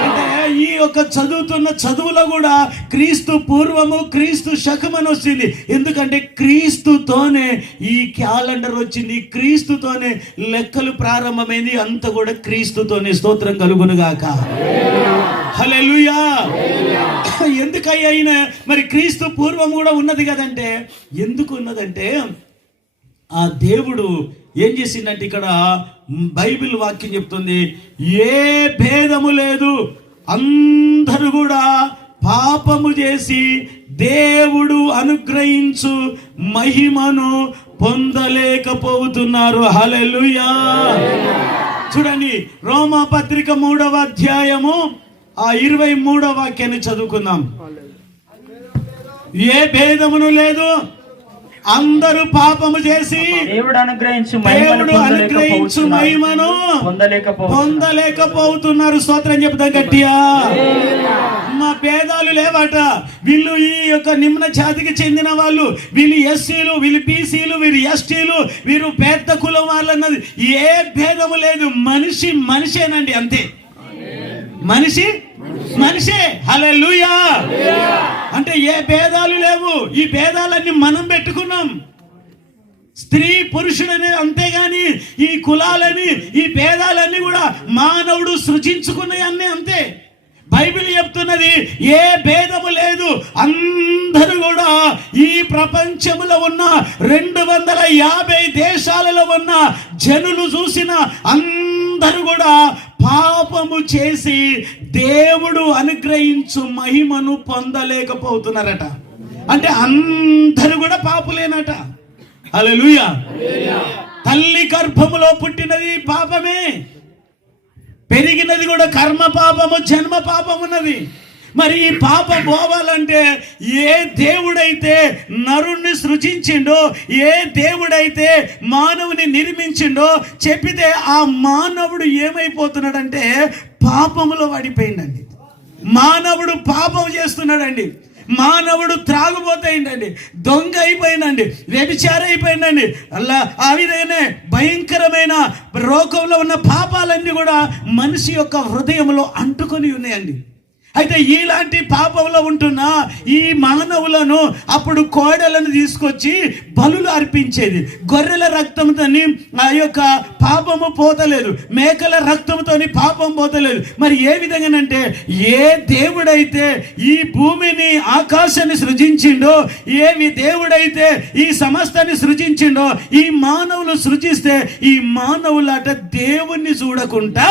అంటే ఈ యొక్క చదువుతున్న చదువులో కూడా క్రీస్తు పూర్వము, క్రీస్తు శకం అని వచ్చింది. ఎందుకంటే క్రీస్తుతోనే ఈ క్యాలెండర్ వచ్చింది, క్రీస్తుతోనే లెక్కలు ప్రారంభమైంది. అంత కూడా క్రీస్తుతోనే. స్తోత్రం కలుగునుగాక. హల్లెలూయా. ఎందుకయ్యా మరి క్రీస్తు పూర్వం కూడా ఉన్నది కదంటే, ఎందుకు ఉన్నదంటే ఆ దేవుడు ఏం చేసిందంటే, ఇక్కడ బైబిల్ వాక్యం చెప్తుంది, ఏ భేదము లేదు, అందరూ కూడా పాపము చేసి దేవుడు అనుగ్రహించు మహిమను పొందలేకపోతున్నారు. హల్లెలూయా. చూడండి, రోమా పత్రిక 3వ అధ్యాయము 23వ వాక్యాన్ని చదువుకుందాం. ఏ భేదమును లేదు, అందరూ పాపము చేసి దేవుడు అనుగ్రహించు మహిమను పొందలేకపోతున్నారు. స్తోత్రం చెప్తాం గట్టిగా. మా భేదాలు లేవట. వీళ్ళు ఈ యొక్క నిమ్న జాతికి చెందిన వాళ్ళు, వీళ్ళు ఎస్సీలు, వీళ్ళు బీసీలు, వీరు ఎస్టీలు, వీరు పెద్ద కులం వాళ్ళు అన్నది ఏ భేదము లేదు. మనిషి మనిషేనండి, అంతే. మనిషి మనిషే. హల్లెలూయా. అంటే ఏ భేదాలు లేవు. ఈ భేదాలన్నీ మనం పెట్టుకున్నాం. స్త్రీ పురుషుడనే, అంతేగాని ఈ కులాలని, ఈ భేదాలన్నీ కూడా మానవుడు సృజించుకున్నాయి అన్నీ, అంతే. బైబిల్ చెప్తున్నది ఏ భేదము లేదు. అందరూ కూడా ఈ ప్రపంచంలో ఉన్న 250 దేశాలలో ఉన్న జనులు చూసిన అందరూ కూడా పాపము చేసి దేవుడు అనుగ్రహించు మహిమను పొందలేకపోతున్నారట. అంటే అందరూ కూడా పాపులేనట. హల్లెలూయా. తల్లి గర్భములో పుట్టినది పాపమే, పెరిగినది కూడా కర్మ పాపము, జన్మ పాపం ఉన్నది. మరి ఈ పాపం పోవాలంటే ఏ దేవుడైతే నరుణ్ణి సృజించిండో, ఏ దేవుడైతే మానవుని నిర్మించిండో చెప్పితే ఆ మానవుడు ఏమైపోతున్నాడంటే పాపములో పడిపోయిందండి. మానవుడు పాపం చేస్తున్నాడండి. మానవుడు త్రాగుబోతాయిండండి, దొంగ అయిపోయిందండి, వ్యభిచారం అయిపోయిందండి. అలా ఆ విధంగానే భయంకరమైన రోగంలో ఉన్న పాపాలన్నీ కూడా మనిషి యొక్క హృదయంలో అంటుకొని ఉన్నాయండి. అయితే ఇలాంటి పాపంలో ఉంటున్న ఈ మానవులను అప్పుడు కోడలను తీసుకొచ్చి బలులు అర్పించేది. గొర్రెల రక్తంతో ఆ యొక్క పాపము పోతలేదు, మేకల రక్తంతో పాపం పోతలేదు. మరి ఏ విధంగానంటే ఏ దేవుడైతే ఈ భూమిని ఆకాశాన్ని సృజించిండో, ఏ దేవుడైతే ఈ సమస్తాన్ని సృజించిండో, ఈ మానవులు సృజిస్తే ఈ మానవులట దేవుణ్ణి చూడకుండా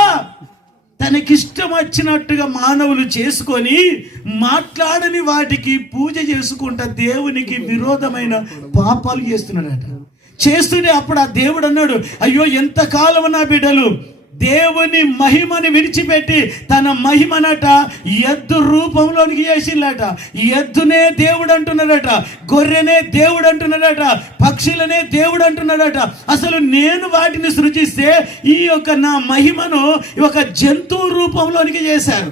తనకిష్టం వచ్చినట్టుగా మానవులు చేసుకొని మాట్లాడని వాటికి పూజ చేసుకుంటా దేవునికి విరోధమైన పాపాలు చేస్తున్నాడట. చేస్తూనే అప్పుడు ఆ దేవుడు అన్నాడు, అయ్యో ఎంతకాలం నా బిడ్డలు దేవుని మహిమని విడిచిపెట్టి తన మహిమనట ఎద్దు రూపంలోనికి చేసిందట. ఎద్దునే దేవుడు అంటున్నాడట, గొర్రెనే దేవుడు అంటున్నాడట, పక్షులనే దేవుడు అంటున్నాడట. అసలు నేను వాటిని సృజిస్తే ఈ యొక్క నా మహిమను ఒక జంతువు రూపంలోనికి చేశారు.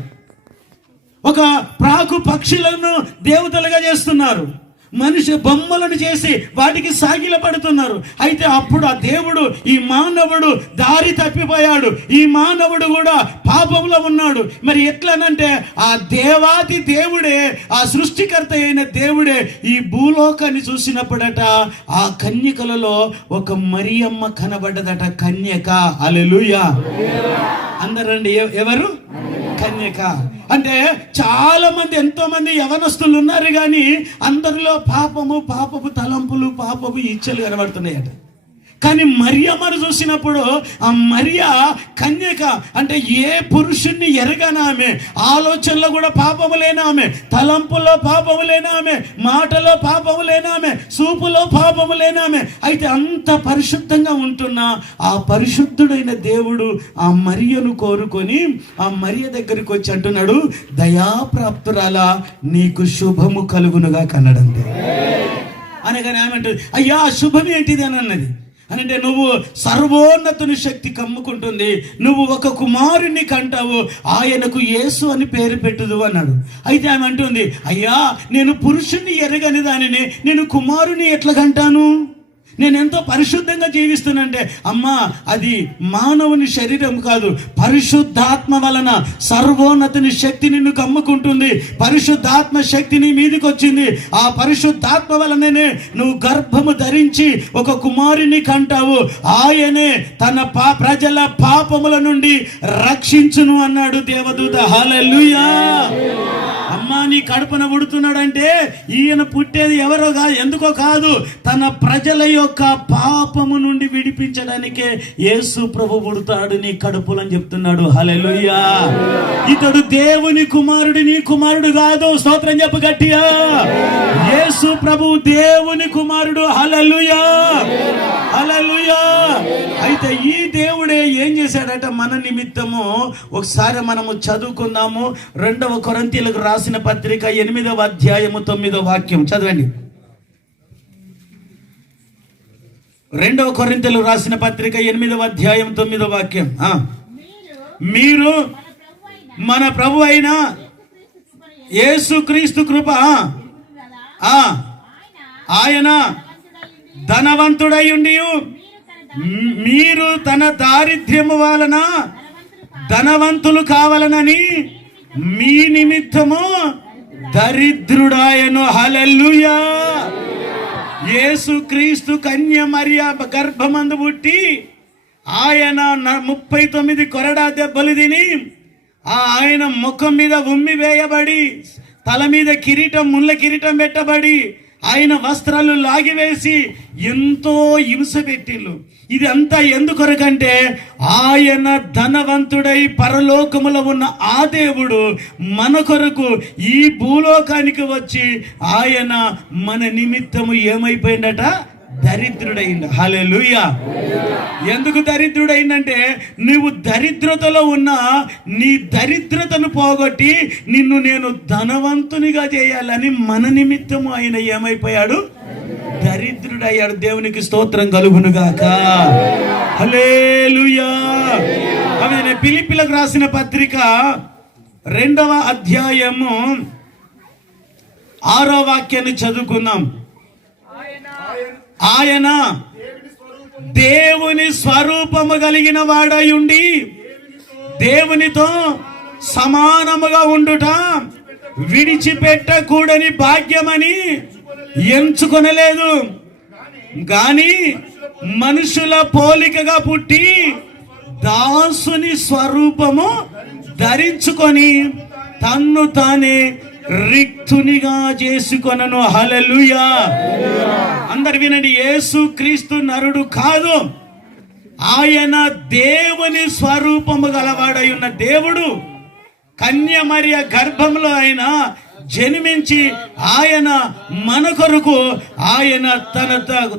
ఒక ప్రాకు పక్షులను దేవతలుగా చేస్తున్నారు. మనిషి బొమ్మలను చేసి వాటికి సాగిల పడుతున్నారు. అయితే అప్పుడు ఆ దేవుడు ఈ మానవుడు దారి తప్పిపోయాడు. ఈ మానవుడు కూడా పాపంలో ఉన్నాడు. మరి ఎట్లనంటే ఆ దేవాది దేవుడే, ఆ సృష్టికర్త అయిన దేవుడే ఈ భూలోకాన్ని చూసినప్పుడట ఆ కన్యకలలో ఒక మరియమ్మ కనబడ్డదట. కన్యక. హల్లెలూయా. అందరండి ఎవరు? కన్యక. అంటే చాలా మంది, ఎంతో మంది యవనస్తులు ఉన్నారు కానీ అందరిలో పాపపు తలంపులు, పాపపు ఇచ్చలు కనబడుతున్నాయట. కానీ మరియమ్మను చూసినప్పుడు ఆ మరియ కన్యక. అంటే ఏ పురుషుణ్ణి ఎరగనామె, ఆలోచనలో కూడా పాపము లేనామె, తలంపుల్లో పాపము లేనామె, మాటలో పాపము లేనామె, చూపులో పాపము లేనామె. అయితే అంత పరిశుద్ధంగా ఉంటున్న ఆ పరిశుద్ధుడైన దేవుడు ఆ మరియను కోరుకొని ఆ మరియ దగ్గరికి వచ్చి అంటున్నాడు, దయాప్రాప్తురాలా నీకు శుభము కలుగునుగా కన్నడంతే. అనగానే ఆమె అంటుంది, అయ్యా శుభం ఏంటిది అని అన్నది. అని అంటే నువ్వు సర్వోన్నతుని శక్తి కమ్ముకుంటుంది, నువ్వు ఒక కుమారుణ్ణి కంటావు, ఆయనకు యేసు అని పేరు పెట్టుదు అన్నాడు. అయితే ఆమె అంటుంది, అయ్యా నేను పురుషుణ్ణి ఎరగని దానిని నేను కుమారుని ఎట్లా కంటాను? నేను ఎంతో పరిశుద్ధంగా జీవిస్తున్నానంటే, అమ్మా అది మానవుని శరీరం కాదు, పరిశుద్ధాత్మ వలన సర్వోన్నతుని శక్తి నిన్ను కమ్ముకుంటుంది. పరిశుద్ధాత్మ శక్తి నీ మీదకి వచ్చింది. ఆ పరిశుద్ధాత్మ వలననే నువ్వు గర్భము ధరించి ఒక కుమారుని కంటావు, ఆయనే తన ప్రజల పాపముల నుండి రక్షించును అన్నాడు దేవదూత. హల్లెలూయా. అమ్మా నీ కడుపున పుడుతున్నాడంటే ఈయన పుట్టేది ఎవరో కాదు, ఎందుకో కాదు, తన ప్రజల యొక్క పాపము నుండి విడిపించడానికే యేసు ప్రభు పుడతాడు నీ కడుపులో అని చెప్తున్నాడు. హల్లెలూయా. ఇతడు దేవుని కుమారుడు, నీ కుమారుడు కాదు. స్తోత్రం చెప్పు గట్టిగా. యేసు ప్రభు దేవుని కుమారుడు. హల్లెలూయా, హల్లెలూయా. అయితే ఈ దేవుడే ఏం చేశాడట మన నిమిత్తము? ఒకసారి మనము చదువుకుందాము. 2వ కొరింథీయులకు రాసిన పత్రిక 8వ అధ్యాయము 9వ వాక్యం చదవండి. 2వ కొరింథీయులకు రాసిన పత్రిక 8వ అధ్యాయం 9వ వాక్యం. మీరు మన ప్రభు అయిన యేసుక్రీస్తు కృప, ఆయన ధనవంతుడై ఉండి మీరు తన దారిద్ర్యము వలన ధనవంతులు కావాలనని మీ నిమిత్తము దరిద్రుడాయను. హల్లెలూయా. యేసుక్రీస్తు కన్య మరియ గర్భమందు పుట్టి ఆయన 39 కొరడా దెబ్బలు తిని ఆయన ముఖం మీద ఉమ్మి వేయబడి తల మీద కిరీటం, ముళ్ళ కిరీటం పెట్టబడి ఆయన వస్త్రాలు లాగివేసి ఎంతో హింస పెట్టిళ్ళు. ఇది అంతా ఎందుకొరకంటే ఆయన ధనవంతుడై పరలోకములో ఉన్న ఆ దేవుడు మన కొరకు ఈ భూలోకానికి వచ్చి ఆయన మన నిమిత్తము ఏమైపోయిందట? దరిద్రుడైంది. హల్లెలూయా. ఎందుకు దరిద్రుడైందంటే నువ్వు దరిద్రతలో ఉన్న నీ దరిద్రతను పోగొట్టి నిన్ను నేను ధనవంతునిగా చేయాలని మన నిమిత్తము ఆయన ఏమైపోయాడు? దరిద్రుడయ్యాడు. దేవునికి స్తోత్రం కలుగునుగాక. హల్లెలూయా. ఆమె ఫిలిప్పీలకు రాసిన పత్రిక 2వ అధ్యాయము 6వ వాక్యాన్ని చదువుకుందాం. ఆయన దేవుని స్వరూపము కలిగిన వాడై ఉండి దేవునితో సమానముగా ఉండుట విడిచిపెట్టకూడని భాగ్యమని ఎంచుకొనలేదు, గాని మనుషుల పోలికగా పుట్టి దాసుని స్వరూపము ధరించుకొని తన్ను తానే రిక్తునిగా చేసుకొనను. హల్లెలూయా. అందరు వినండి. యేసు క్రీస్తు నరుడు కాదు, ఆయన దేవుని స్వరూపము గలవాడై ఉన్న దేవుడు. కన్య మరియ గర్భంలో ఆయన జన్మించి ఆయన మన కొరకు ఆయన తన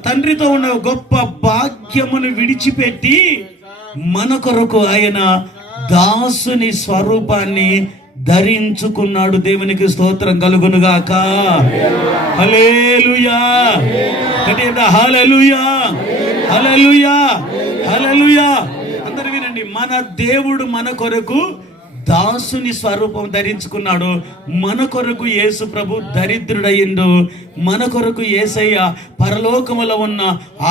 తండ్రితో ఉన్న గొప్ప భాగ్యమును విడిచిపెట్టి మన కొరకు ఆయన దాసుని స్వరూపాన్ని ధరించుకున్నాడు. దేవునికి స్తోత్రం కలుగునుగాక. హల్లెలూయా. హల్లెలూయా, హల్లెలూయా, హల్లెలూయా. అందరూ వినండి. మన దేవుడు మన కొరకు దాసుని స్వరూపం ధరించుకున్నాడు. మన కొరకు యేసు ప్రభు దరిద్రుడయ్యిండు. మన కొరకు యేసయ్య పరలోకములో ఉన్న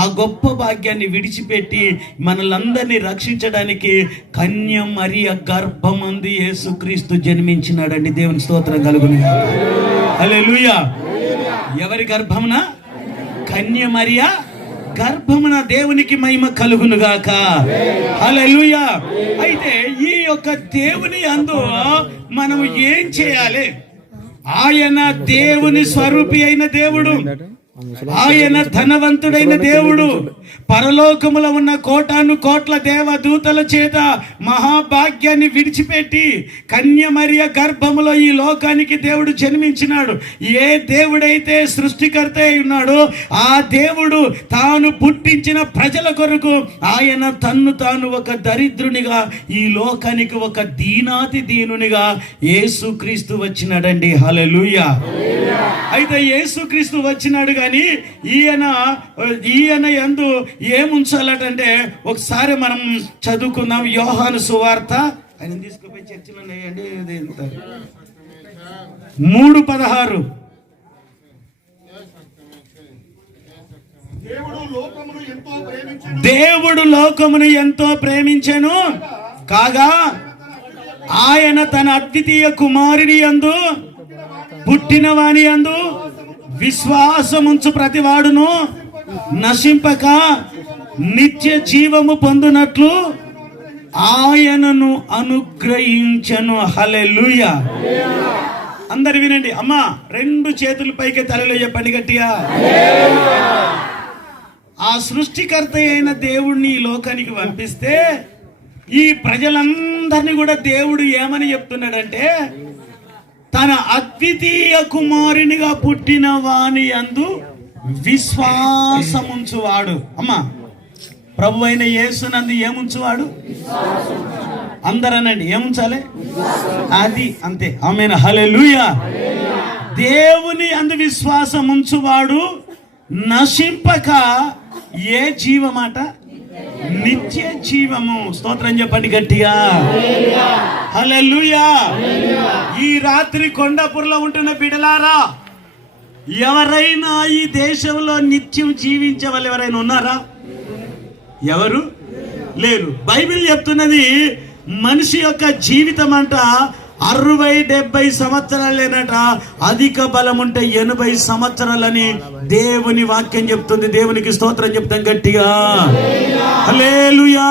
ఆ గొప్ప భాగ్యాన్ని విడిచిపెట్టి మనలందరినీ రక్షించడానికి కన్య మరియ గర్భమందు యేసుక్రీస్తు జన్మించినాడండి. దేవుని స్తోత్రం కలుగును. హల్లెలూయా. ఎవరి గర్భమున? కన్య మరియ గర్భమున. దేవునికి మహిమ కలుగునుగాక. హల్లెలూయా. అయితే ఈ యొక్క దేవుని యందు మనము ఏం చేయాలి? ఆయన దేవుని స్వరూపి అయిన దేవుడు, ఆయన ధనవంతుడైన దేవుడు. పరలోకములో ఉన్న కోటాను కోట్ల దేవదూతల చేత మహాభాగ్యాన్ని విడిచిపెట్టి కన్య మరియ గర్భములో ఈ లోకానికి దేవుడు జన్మించినాడు. ఏ దేవుడైతే సృష్టికర్త అయి ఉన్నాడో ఆ దేవుడు తాను పుట్టించిన ప్రజల కొరకు ఆయన తన్ను తాను ఒక దరిద్రునిగా ఈ లోకానికి ఒక దీనాతి దీనునిగా యేసుక్రీస్తు వచ్చినాడండి. హల్లెలూయా. అయితే యేసుక్రీస్తు వచ్చినాడు కానీ ఈయన యందు ఏముంచాలటంటే ఒకసారి మనం చదువుకుందాం. యోహాను సువార్త ఆయన తీసుకుపోయి చర్చిలో 3:16. దేవుడు లోకమును ఎంతో ప్రేమించెను కాగా ఆయన తన అద్వితీయ కుమారుని యందు పుట్టిన వాని యందు విశ్వాసముంచు ప్రతివాడును నశింపక నిత్య జీవము పొందునట్లు ఆయనను అనుగ్రహించెను. హల్లెలూయా. అందరు వినండి. అమ్మా 2 చేతుల పైకి తలలో చెప్పండి గట్టిగా. ఆ సృష్టికర్త అయిన దేవుణ్ణి ఈ లోకానికి పంపిస్తే ఈ ప్రజలందరూ వీళ్ళందరినీ కూడా దేవుడు ఏమని చెప్తున్నాడంటే, తన అద్వితీయ కుమారునిగా పుట్టిన వాని యందు విశ్వాసముంచువాడు. అమ్మా, ప్రభు అయిన యేసునందు ఏముంచువాడు? అందరనండి, ఏముంచాలి? అది అంతే. ఆమేన్, హల్లెలూయా. దేవుని అందు విశ్వాసం ఉంచువాడు నశింపక ఏ జీవమాట? నిత్య జీవము. స్తోత్రం చెప్పండి గట్టిగా, హల్లెలూయా. ఈ రాత్రి కొండాపూర్లో ఉంటున్న బిడలారా, ఎవరైనా ఈ దేశంలో నిత్యం జీవించే వాళ్ళు ఎవరైనా ఉన్నారా? ఎవరు లేరు. బైబిల్ చెప్తున్నది, మనిషి యొక్క జీవితం అంట 60-70 సంవత్సరాలేనట, అధిక బలం ఉంటే 80 సంవత్సరాలని దేవుని వాక్యం చెప్తుంది. దేవునికి స్తోత్రం చెప్తాం గట్టిగా, హల్లెలూయా.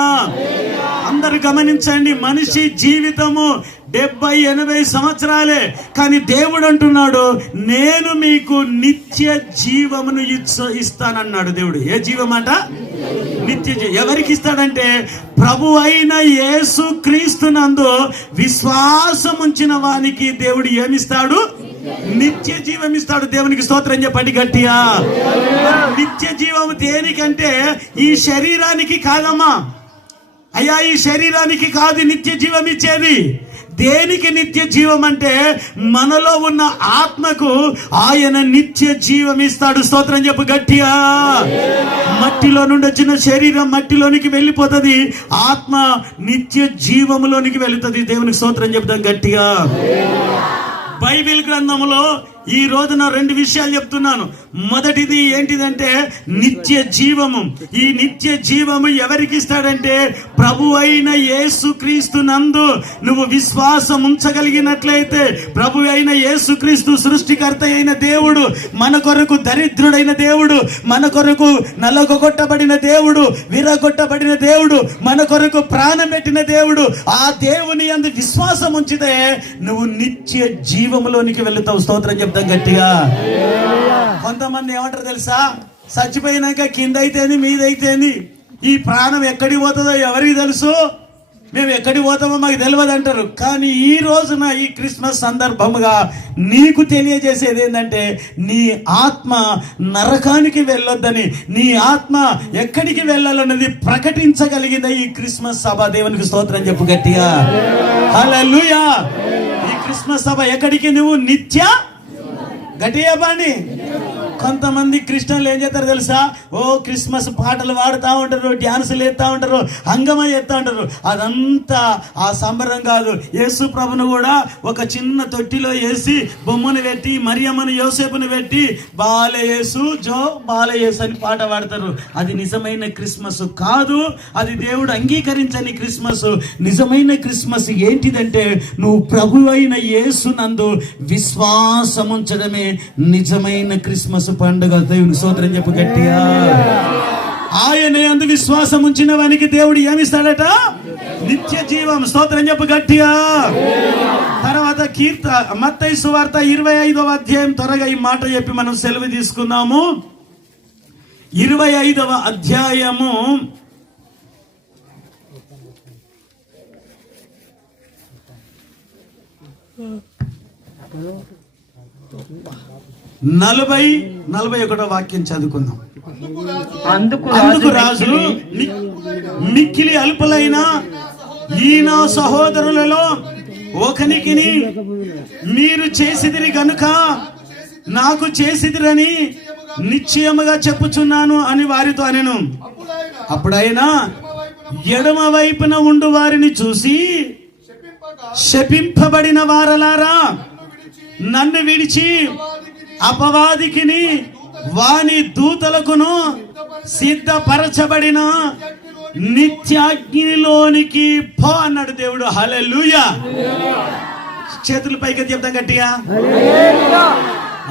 అందరు గమనించండి, మనిషి జీవితము 70-80 సంవత్సరాలే. కానీ దేవుడు అంటున్నాడు, నేను మీకు నిత్య జీవమును ఇస్తానన్నాడు దేవుడు. ఏ జీవం అంట? నిత్య జీవం. ఎవరికి ఇస్తాడంటే, ప్రభు అయిన యేసు క్రీస్తునందు విశ్వాసం ఉంచిన వానికి దేవుడు ఏమిస్తాడు? నిత్య జీవం ఇస్తాడు. దేవునికి స్తోత్రం చెప్పండి గట్టిగా. నిత్య జీవం దేనికంటే ఈ శరీరానికి కాదమ్మా అయ్యా, ఈ శరీరానికి కాదు నిత్య జీవం ఇచ్చేది. దేనికి నిత్య జీవం అంటే, మనలో ఉన్న ఆత్మకు ఆయన నిత్య జీవం ఇస్తాడు. స్తోత్రం చెప్పు గట్టిగా. మట్టిలో నుండి వచ్చిన శరీరం మట్టిలోనికి వెళ్ళిపోతుంది, ఆత్మ నిత్య జీవములోనికి వెళుతుంది. దేవునికి స్తోత్రం చెప్తాం గట్టిగా. బైబిల్ గ్రంథంలో ఈ రోజున 2 విషయాలు చెప్తున్నాను. మొదటిది ఏంటిదంటే నిత్య జీవము. ఈ నిత్య జీవము ఎవరికి ఇస్తాడంటే, ప్రభు అయిన యేసుక్రీస్తు నందు నువ్వు విశ్వాసం ఉంచగలిగినట్లయితే, ప్రభు అయిన యేసుక్రీస్తు సృష్టికర్త అయిన దేవుడు, మన కొరకు దరిద్రుడైన దేవుడు, మన కొరకు నలగొట్టబడిన దేవుడు, విరగొట్టబడిన దేవుడు, మన కొరకు ప్రాణం పెట్టిన దేవుడు, ఆ దేవుని యందు విశ్వాసం ఉంచితే నువ్వు నిత్య జీవములోనికి వెళుతావు. స్తోత్రం చెప్తా గట్టిగా. కొంతమంది ఏమంటారు తెలుసా, చచ్చిపోయినాక కింద అయితేంది మీద అయితేంది, ఈ ప్రాణం ఎక్కడికి పోతుందో ఎవరికి తెలుసు, మేము ఎక్కడికి పోతామో మాకు తెలియదు అంటారు. కానీ ఈ రోజున ఈ క్రిస్మస్ సందర్భముగా నీకు తెలియజేసేది ఏంటంటే, నీ ఆత్మ నరకానికి వెళ్ళొద్దని, నీ ఆత్మ ఎక్కడికి వెళ్ళాలన్నది ప్రకటించగలిగింది ఈ క్రిస్మస్ సభ. దేవునికి స్తోత్రం చెప్పు గట్టిగా, హల్లెలూయా. ఈ క్రిస్మస్ సభ ఎక్కడికి? నువ్వు నిత్య గట్టిగా బాండి. కొంతమంది క్రిస్టియన్లు ఏం చేస్తారు తెలుసా, ఓ క్రిస్మస్ పాటలు పాడుతూ ఉంటారు, డ్యాన్సులు వేస్తూ ఉంటారు, హంగమ చేస్తూ ఉంటారు. అదంతా ఆ సంబరం కాదు. యేసు ప్రభును కూడా ఒక చిన్న తొట్టిలో వేసి బొమ్మను పెట్టి, మరియమ్మను యోసేపును పెట్టి, బాలే యేసు జో బాలే యేసు అని పాట పాడతారు. అది నిజమైన క్రిస్మస్ కాదు, అది దేవుడు అంగీకరించని క్రిస్మస్. నిజమైన క్రిస్మస్ ఏంటిదంటే, నువ్వు ప్రభు అయిన యేసు నందు విశ్వాసం ఉంచడమే నిజమైన క్రిస్మస్ పండుగ. దేవుని స్తోత్రం చెప్పు గట్టిగా. ఆయన యందు విశ్వాసం ఉంచిన వానికి దేవుడు ఏమిస్తాడట? నిత్య జీవం. స్తోత్రం చెప్పు గట్టిగా. తర్వాత మత్తయి సువార్త 25వ అధ్యాయం, త్వరగా ఈ మాట చెప్పి మనం సెలవు తీసుకుందాము. 25వ అధ్యాయము 40-41 వాక్యం చదువుకుందాం. అందుకు రాజు, మిక్కిలి అల్పులైన ఈ నా సహోదరులలో ఒకనికి మీరు చేసిదిరి గనుక నాకు చేసిదిరని నిశ్చయముగా చెప్పుచున్నాను అని వారితో అనెను. అప్పుడైనా ఎడమ వైపున ఉండు వారిని చూసి, శపింపబడిన వారలారా, నన్ను విడిచి అపవాదికిని వాని దూతలకును సిద్ధపరచబడిన నిత్యాగ్నిలోనికి పో అన్నాడు దేవుడు. హల్లెలూయా. చేతుల పైకి చెప్తాం గట్టిగా,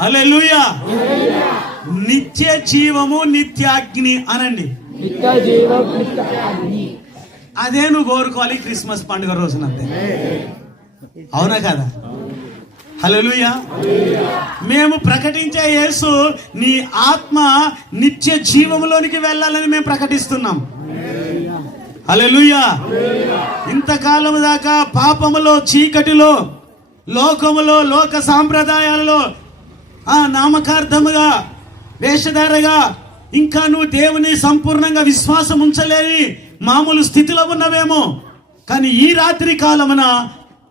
హల్లెలూయా. నిత్య జీవము, నిత్యాగ్ని అనండి. అదే నువ్వు కోరుకోవాలి క్రిస్మస్ పండుగ రోజునంతే. అవునా కదా? హల్లెలూయా. మేము ప్రకటించే యేసు నీ ఆత్మ నిత్య జీవములోనికి వెళ్ళాలని మేము ప్రకటిస్తున్నాం. హల్లెలూయా. ఇంతకాలం దాకా పాపములో, చీకటిలో, లోకములో, లోక సాంప్రదాయాలలో నామకార్థముగా, వేషధారగా ఇంకా నువ్వు దేవుని సంపూర్ణంగా విశ్వాసం ఉంచలేని మామూలు స్థితిలో ఉన్నవేమో. కానీ ఈ రాత్రి కాలమున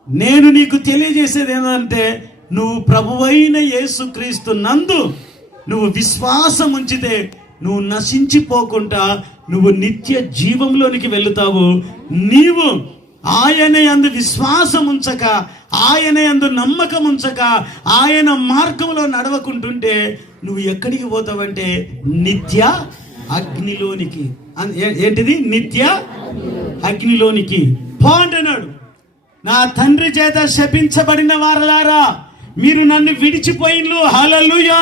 నేను నీకు తెలియజేసేది ఏంటంటే, నువ్వు ప్రభువైన యేసుక్రీస్తు నందు నువ్వు విశ్వాసం ఉంచితే నువ్వు నశించిపోకుండా నువ్వు నిత్య జీవంలోనికి వెళుతావు. నీవు ఆయన యందు విశ్వాసం ఉంచక, ఆయన యందు నమ్మకం ఉంచక, ఆయన మార్గంలో నడవకుంటుంటే నువ్వు ఎక్కడికి పోతావంటే నిత్య అగ్నిలోనికి. ఏంటిది? నిత్య అగ్నిలోనికి పో అంటున్నాడు. నా తండ్రి చేత శపించబడిన వారలారా, మీరు నన్ను విడిచిపోయిన్లు. హల్లెలూయా.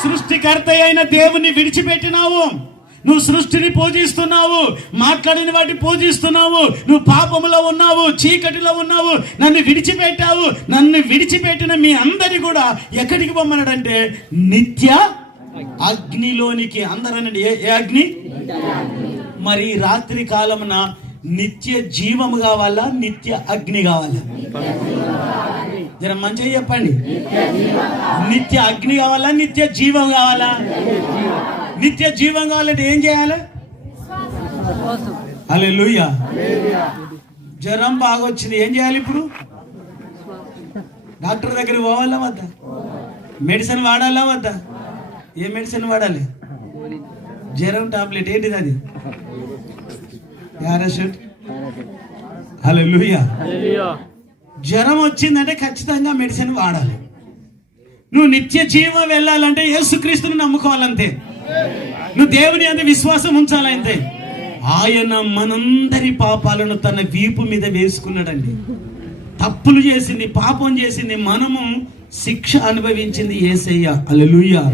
సృష్టికర్త అయిన దేవుని విడిచిపెట్టినావు. నువ్వు సృష్టిని పూజిస్తున్నావు, మాట్లాడిన వాటిని పూజిస్తున్నావు, నువ్వు పాపములో ఉన్నావు, చీకటిలో ఉన్నావు, నన్ను విడిచిపెట్టావు. నన్ను విడిచిపెట్టిన మీ అందరి కూడా ఎక్కడికి పొమ్మన్నాడంటే నిత్య అగ్నిలోనికి. అందరనండి, ఏ అగ్ని? మరి రాత్రి కాలమున నిత్య జీవము కావాలా, నిత్య అగ్ని కావాలా? జర మంచిగా చెప్పండి. నిత్య అగ్ని కావాలా, నిత్య జీవం కావాలా? నిత్య జీవం కావాలంటే ఏం చేయాలి? హల్లెలూయా. జ్వరం బాగా వచ్చింది, ఏం చేయాలి ఇప్పుడు? డాక్టర్ దగ్గరికి పోవాలా వద్దా? మెడిసిన్ వాడాలా వద్దా? ఏ మెడిసిన్ వాడాలి? జ్వరం టాబ్లెట్. ఏంటిది అది? పారాషూట్. హల్లెలూయా. జ్వరం వచ్చిందంటే ఖచ్చితంగా మెడిసిన్ వాడాలి. నువ్వు నిత్య జీవం వెళ్ళాలంటే యేసుక్రీస్తుని నమ్ముకోవాలంతే. నువ్వు దేవుని అందు విశ్వాసం ఉంచాలంతే. ఆయన మనందరి పాపాలను తన వీపు మీద వేసుకున్నాడండి. తప్పులు చేసింది, పాపం చేసింది మనము, శిక్ష అనుభవించింది యేసయ్య. హల్లెలూయా.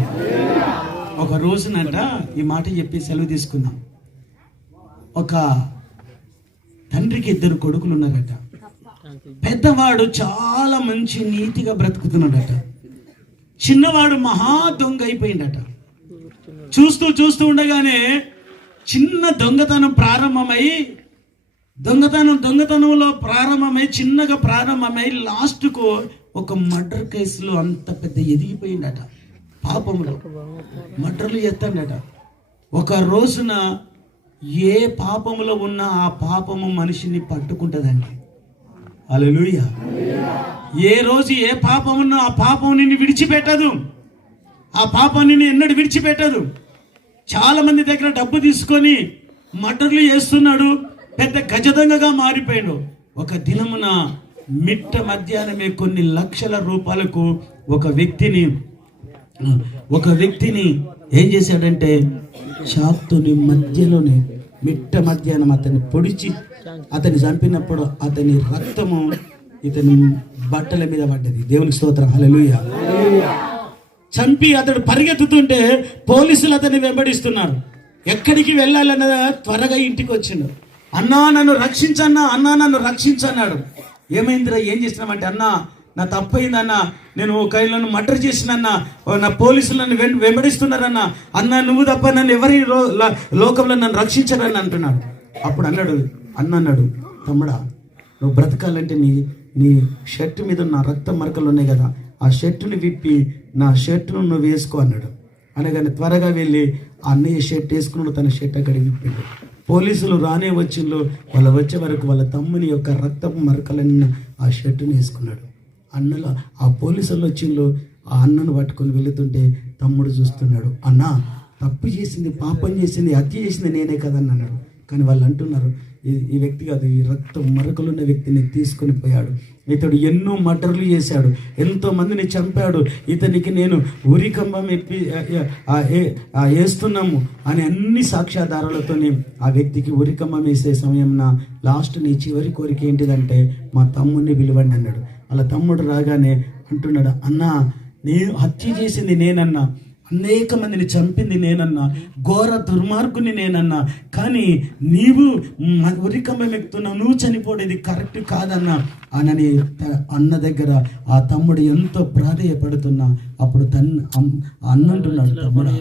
ఒక రోజునంట ఈ మాట చెప్పి సెలవు తీసుకుందాం. ఒక తండ్రికి 2 కొడుకులు ఉన్నారట. పెద్దవాడు చాలా మంచి నీతిగా బ్రతుకుతున్నాడట. చిన్నవాడు మహా దొంగ అయిపోయిందట. చూస్తూ ఉండగానే చిన్న దొంగతనం ప్రారంభమై, దొంగతనంలో ప్రారంభమై, చిన్నగా ప్రారంభమై లాస్ట్కు ఒక మర్డర్ కేసులో అంత పెద్ద ఎదిగిపోయిందట. పాపములో మర్డర్లు ఎత్తండట. ఒక రోజున ఏ పాపములో ఉన్నా ఆ పాపము మనిషిని పట్టుకుంటుందండి. హల్లెలూయా. ఏ రోజు ఏ పాపం ఉన్నా ఆ పాపం నిన్ను విడిచిపెట్టదు. ఆ పాపం నిన్ను ఎన్నడూ విడిచిపెట్టదు. చాలా మంది దగ్గర డబ్బు తీసుకొని మర్డర్లు చేస్తున్నాడు, పెద్ద గజదొంగగా మారిపోయాడు. ఒక దినమున మిట్ట మధ్యాహ్నమే కొన్ని లక్షల రూపాయలకు ఒక వ్యక్తిని ఏం చేశాడంటే చాకుతోని మధ్యలోనే మిట్ట మధ్యాహ్నం అతన్ని పొడిచి అతన్ని చంపినప్పుడు అతని రక్తము ఇతని బట్టల మీద పడ్డది. దేవునికి స్తోత్రం. హల్లెలూయా. చంపి అతడు పరిగెత్తుతుంటే పోలీసులు అతన్ని వెంబడిస్తున్నారు. ఎక్కడికి వెళ్ళాలన్న త్వరగా ఇంటికి వచ్చిండు. అన్నా నన్ను రక్షించన్నా, అన్నా నన్ను రక్షించన్నాడు. ఏమైందిరా, ఏం చేసినామంటే, అన్నా నా తప్పైందన్నా, నేను కైలను మర్డర్ చేసినన్నా, నా పోలీసులు నన్ను వెంబడిస్తున్నారన్నా, అన్నా నువ్వు తప్ప నన్ను ఎవరి లోకంలో నన్ను రక్షించరని అంటున్నాడు. అప్పుడు అన్నాడు, తమ్ముడా నువ్వు బ్రతకాలంటే నీ షర్ట్ మీద ఉన్న రక్త మరకలు ఉన్నాయి కదా, ఆ షర్టుని విప్పి నా షర్టును నువ్వు వేసుకో అన్నాడు. అనగానే త్వరగా వెళ్ళి ఆ అన్నయ్య షర్ట్ వేసుకున్నాడు. తన షర్ట్ అక్కడ విప్పాడు. పోలీసులు రానే వచ్చిండ్రు. వాళ్ళు వచ్చే వరకు వాళ్ళ తమ్ముని యొక్క రక్తపు మరకలన్న ఆ షర్టుని వేసుకున్నాడు. అన్నలో ఆ పోలీసులు వచ్చిండ్రు. ఆ అన్నను పట్టుకొని వెళుతుంటే తమ్ముడు చూస్తున్నాడు. అన్న తప్పు చేసింది, పాపం చేసింది, హత్య చేసింది నేనే కదని అన్నాడు. కానీ వాళ్ళు అంటున్నారు, ఈ వ్యక్తి కాదు, ఈ రక్తం మరకలున్న వ్యక్తిని తీసుకొని పోయాడు. ఇతడు ఎన్నో మర్డర్లు చేశాడు, ఎంతో మందిని చంపాడు. ఇతనికి నేను ఉరికంబం వేస్తున్నాము అని అన్ని సాక్ష్యాధారాలతోనే ఆ వ్యక్తికి ఉరికంబం వేసే సమయంన లాస్ట్ నీ చివరి కోరిక ఏంటిదంటే మా తమ్ముడిని పిలవండి అన్నాడు. అలా తమ్ముడు రాగానే అంటున్నాడు, అన్నా నేను హత్య చేసింది నేనన్నా, అనేక మందిని చంపింది నేనన్నా, ఘోర దుర్మార్గుని నేనన్నా, కానీ నీవు ఉరికంబం ఎక్కుతున్నావు, నువ్వు చనిపోయేది కరెక్ట్ కాదన్నా అనని అన్న దగ్గర ఆ తమ్ముడు ఎంతో ప్రాధేయపడుతున్నా అప్పుడు అన్నంటున్నాడు, తమ్ముడా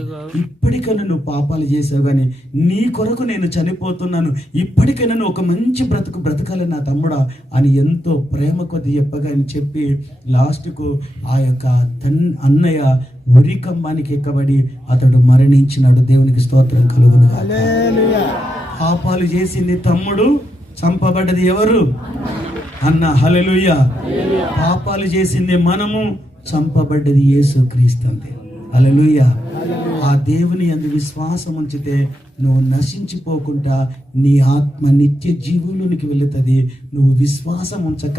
ఇప్పటికైనా నువ్వు పాపాలు చేసావు కానీ నీ కొరకు నేను చనిపోతున్నాను, ఇప్పటికైనా నువ్వు ఒక మంచి బ్రతకాలి నా తమ్ముడా అని ఎంతో ప్రేమ కొద్ది చెప్పగా అని చెప్పి లాస్ట్కు ఆ యొక్క అన్నయ్య ఉరికంబానికి ఎక్కబడి అతడు మరణించినాడు. దేవునికి స్తోత్రం కలుగునుగా. పాపాలు చేసింది తమ్ముడు, చంపబడ్డది ఎవరు? అన్న. హల్లెలూయా. పాపాలు చేసింది మనము, చంపబడ్డది యేసుక్రీస్తు. అంతే. హల్లెలూయా. ఆ దేవుని యందు విశ్వాసం ఉంచితే నువ్వు నశించిపోకుండా నీ ఆత్మ నిత్య జీవులోనికి వెళుతుంది. నువ్వు విశ్వాసం ఉంచక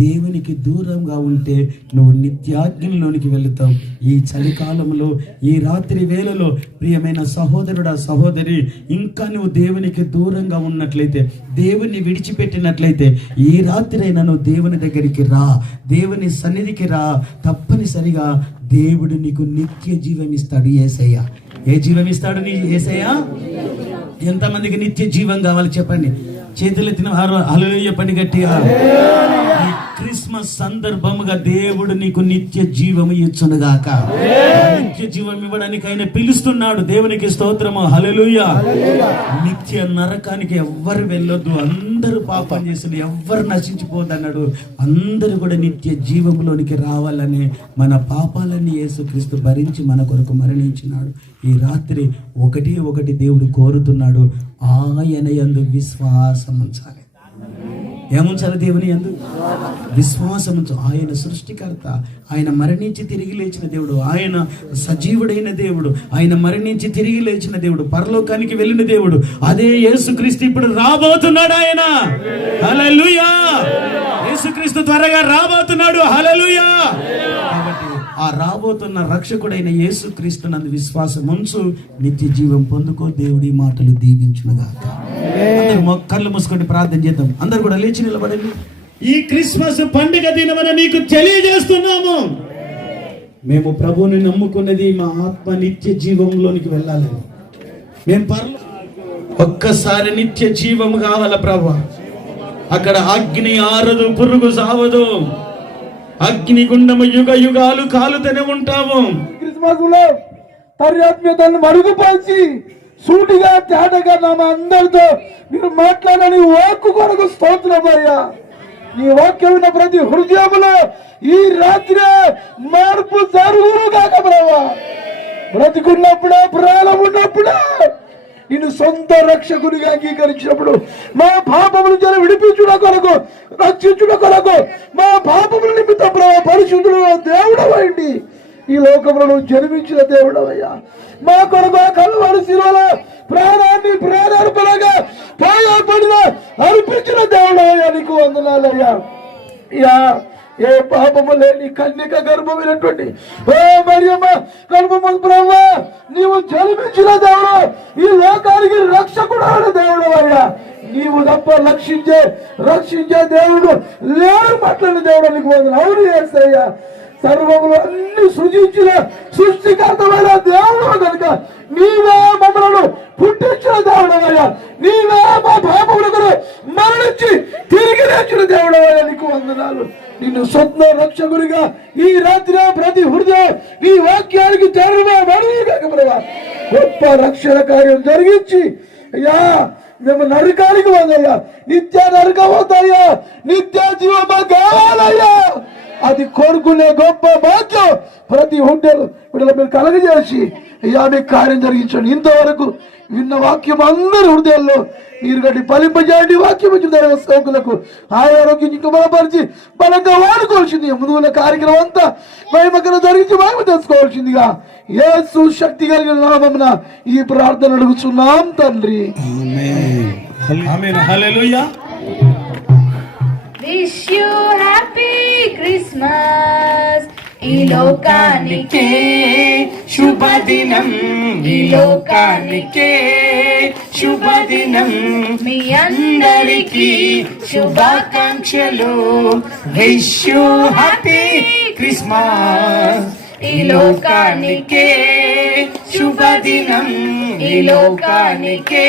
దేవునికి దూరంగా ఉంటే నువ్వు నిత్యాగ్నిలోనికి వెళుతావు. ఈ చలికాలంలో, ఈ రాత్రి వేళలో ప్రియమైన సహోదరుడా, సహోదరి, ఇంకా నువ్వు దేవునికి దూరంగా ఉన్నట్లయితే, దేవుని విడిచిపెట్టినట్లయితే ఈ రాత్రైనా నువ్వు దేవుని దగ్గరికి రా, దేవుని సన్నిధికి రా. తప్పనిసరిగా దేవుడు నీకు నిత్య జీవం ఇస్తాడు. యేసయ్య ఏ జీవం ఇస్తాడు? నీ యేసయ్య. ఎంతమందికి నిత్య జీవం కావాలి చెప్పండి? చేతులెత్తిన హల్లెలూయా పడి గట్టిగా. ఈ క్రిస్మస్ సందర్భముగా దేవుడు నీకు నిత్య జీవము ఇచ్చునుగాక. నిత్య జీవం ఇవ్వడానికి ఆయన పిలుస్తున్నాడు. దేవునికి స్తోత్రము. హల్లెలూయా. నిత్య నరకానికి ఎవ్వరు వెళ్ళొద్దు, అందరూ పాపం చేసిన ఎవ్వరు నశించిపోదన్నాడు. అందరూ కూడా నిత్య జీవంలోనికి రావాలని మన పాపాలన్నీ యేసుక్రీస్తు భరించి మన కొరకు మరణించినాడు. ఈ రాత్రి ఒకటి దేవుడు కోరుతున్నాడు, ఆయన యందు విశ్వాసం ఉంచాలి. ఏముంచాలి? దేవుని యందు విశ్వాసం ఉంచు. ఆయన సృష్టికర్త, ఆయన మరణించి తిరిగి లేచిన దేవుడు, ఆయన సజీవుడైన దేవుడు, ఆయన మరణించి తిరిగి లేచిన దేవుడు, పరలోకానికి వెళ్ళిన దేవుడు. అదే యేసుక్రీస్తు ఇప్పుడు రాబోతున్నాడు. ఆయన హల్లెలూయా. యేసుక్రీస్తు త్వరగా రాబోతున్నాడు. హల్లెలూయా. కాబట్టి ఆ రాబోతున్న రక్షకుడైన యేసుక్రీస్తు నందు విశ్వాసం ఉంచు, నిత్య జీవం పొందుకో. దేవుడి మాటలు దీవించునుగాక. అందరూ కళ్ళు మూసుకొని ప్రార్థన చేద్దాం. అందరు కూడా లేచి నిలబడండి. ఈ క్రిస్మస్ పండుగ దినమని నీకు తెలియజేస్తున్నాము, మేము ప్రభువుని నమ్ముకున్నది మా ఆత్మ నిత్య జీవంలోనికి వెళ్ళాలని. మేము ఒక్కసారి నిత్య జీవం కావాల ప్రభు. అక్కడ అగ్ని ఆరదు, పురుగు సావదు, అగ్నిగుండము యుగ యుగాలు కాలుతూనే ఉంటాము. క్రిస్మస్ లో పర్యాత్మ్యతను మరుగుపరిచి సూటిగా తేటగా మా అందరితో మీరు మాట్లాడని వాక్కు కొరకు స్తోత్రం అయ్యా. నీ వాక్యం విన్న ప్రతి హృదయంలో ఈ రాత్రి మార్పు జరుగును కాక ప్రభా. బ్రతికున్నప్పుడే, ప్రాణం ఉన్నప్పుడే నిన్ను సొంత రక్షకునిగా అంగీకరించినప్పుడు మా పాపముల నుంచి విడిపించుట కొరకు, రక్షించుట కొరకు, మా పాపముల నిమిత్తం ప్రభా పరిశుద్ధుడు దేవుడవండి. ఈ లోకంలో నువ్వు జన్మించిన దేవుడవయ్యా. మా కొరకు కల్వరి శిలువలో ప్రాణాన్ని ప్రాణార్పణగా పాయపడిన అర్పించిన దేవుడవయ్యా. నీకు వందనాలయ్యా. ఏ పాపము లేని కన్యక గర్భమైనటువంటి ఓ మరియమ్మ గర్భము ప్రభు నీవు జన్మించిన దేవుడు, ఈ లోకానికి రక్షకుడు అయిన దేవుడు అయ్యా. నీవు తప్ప రక్షించే దేవుడు లేరు మాట్లాడిన దేవుడు. నీకు వందనాలు. అవును యేసయ్యా. సర్వములు అన్ని సృజించిన సృష్టికర్తమైన దేవుడు కనుక నీవే మమ్మలను పుట్టించిన దేవుడవయ్యా. నీవే మా పాపములకు మరణించి తిరిగి లేచిన దేవుడవయ్యా. నీకు వందనాలు. నిన్ను సొంత రక్షకుడిగా ఈ రాత్రి ప్రతి హృదయం నీ వాక్యానికి తెరవా గొప్ప రక్షణ కార్యం జరిగించి అయ్యా మేము నరకానికి వద్దయ్యా, నిత్య నరకం వద్దయ్యా, నిత్య జీవమా కావాలయ్యా. అది కోరుకునే గొప్ప భాగ్యం ప్రతి హృదయం వీళ్ళ మీరు కలగజేసి అయ్యా మీకు కార్యం జరిగించండి. ఇంతవరకు విన్న వాక్యం అందరి హృదయాల్లో మీరు గట్టి ఫలింపజేయండి. వాక్యం ఇచ్చిన సేవకులకు ఆరోగ్యం ఇంకా బలపరిచి బలంగా వాడుకోవాల్సింది. ముందున్న కార్యక్రమం అంతా మహిమకర జరిగించి మహిమ తెలుసుకోవాల్సిందిగా యేసు శక్తి కలిగిన నామమున ఈ ప్రార్థన అడుగుతున్నాం తండ్రి. ఆమేన్. హల్లెలూయా. Wish you happy Christmas. ఈ లోకానికే శుభదినం, ఈ లోకానికే శుభదినం. మీ అందరికీ శుభాకాంక్షలు. Wish you happy Christmas. ఈ లోకానికే శుభదినం, ఈ లోకానికే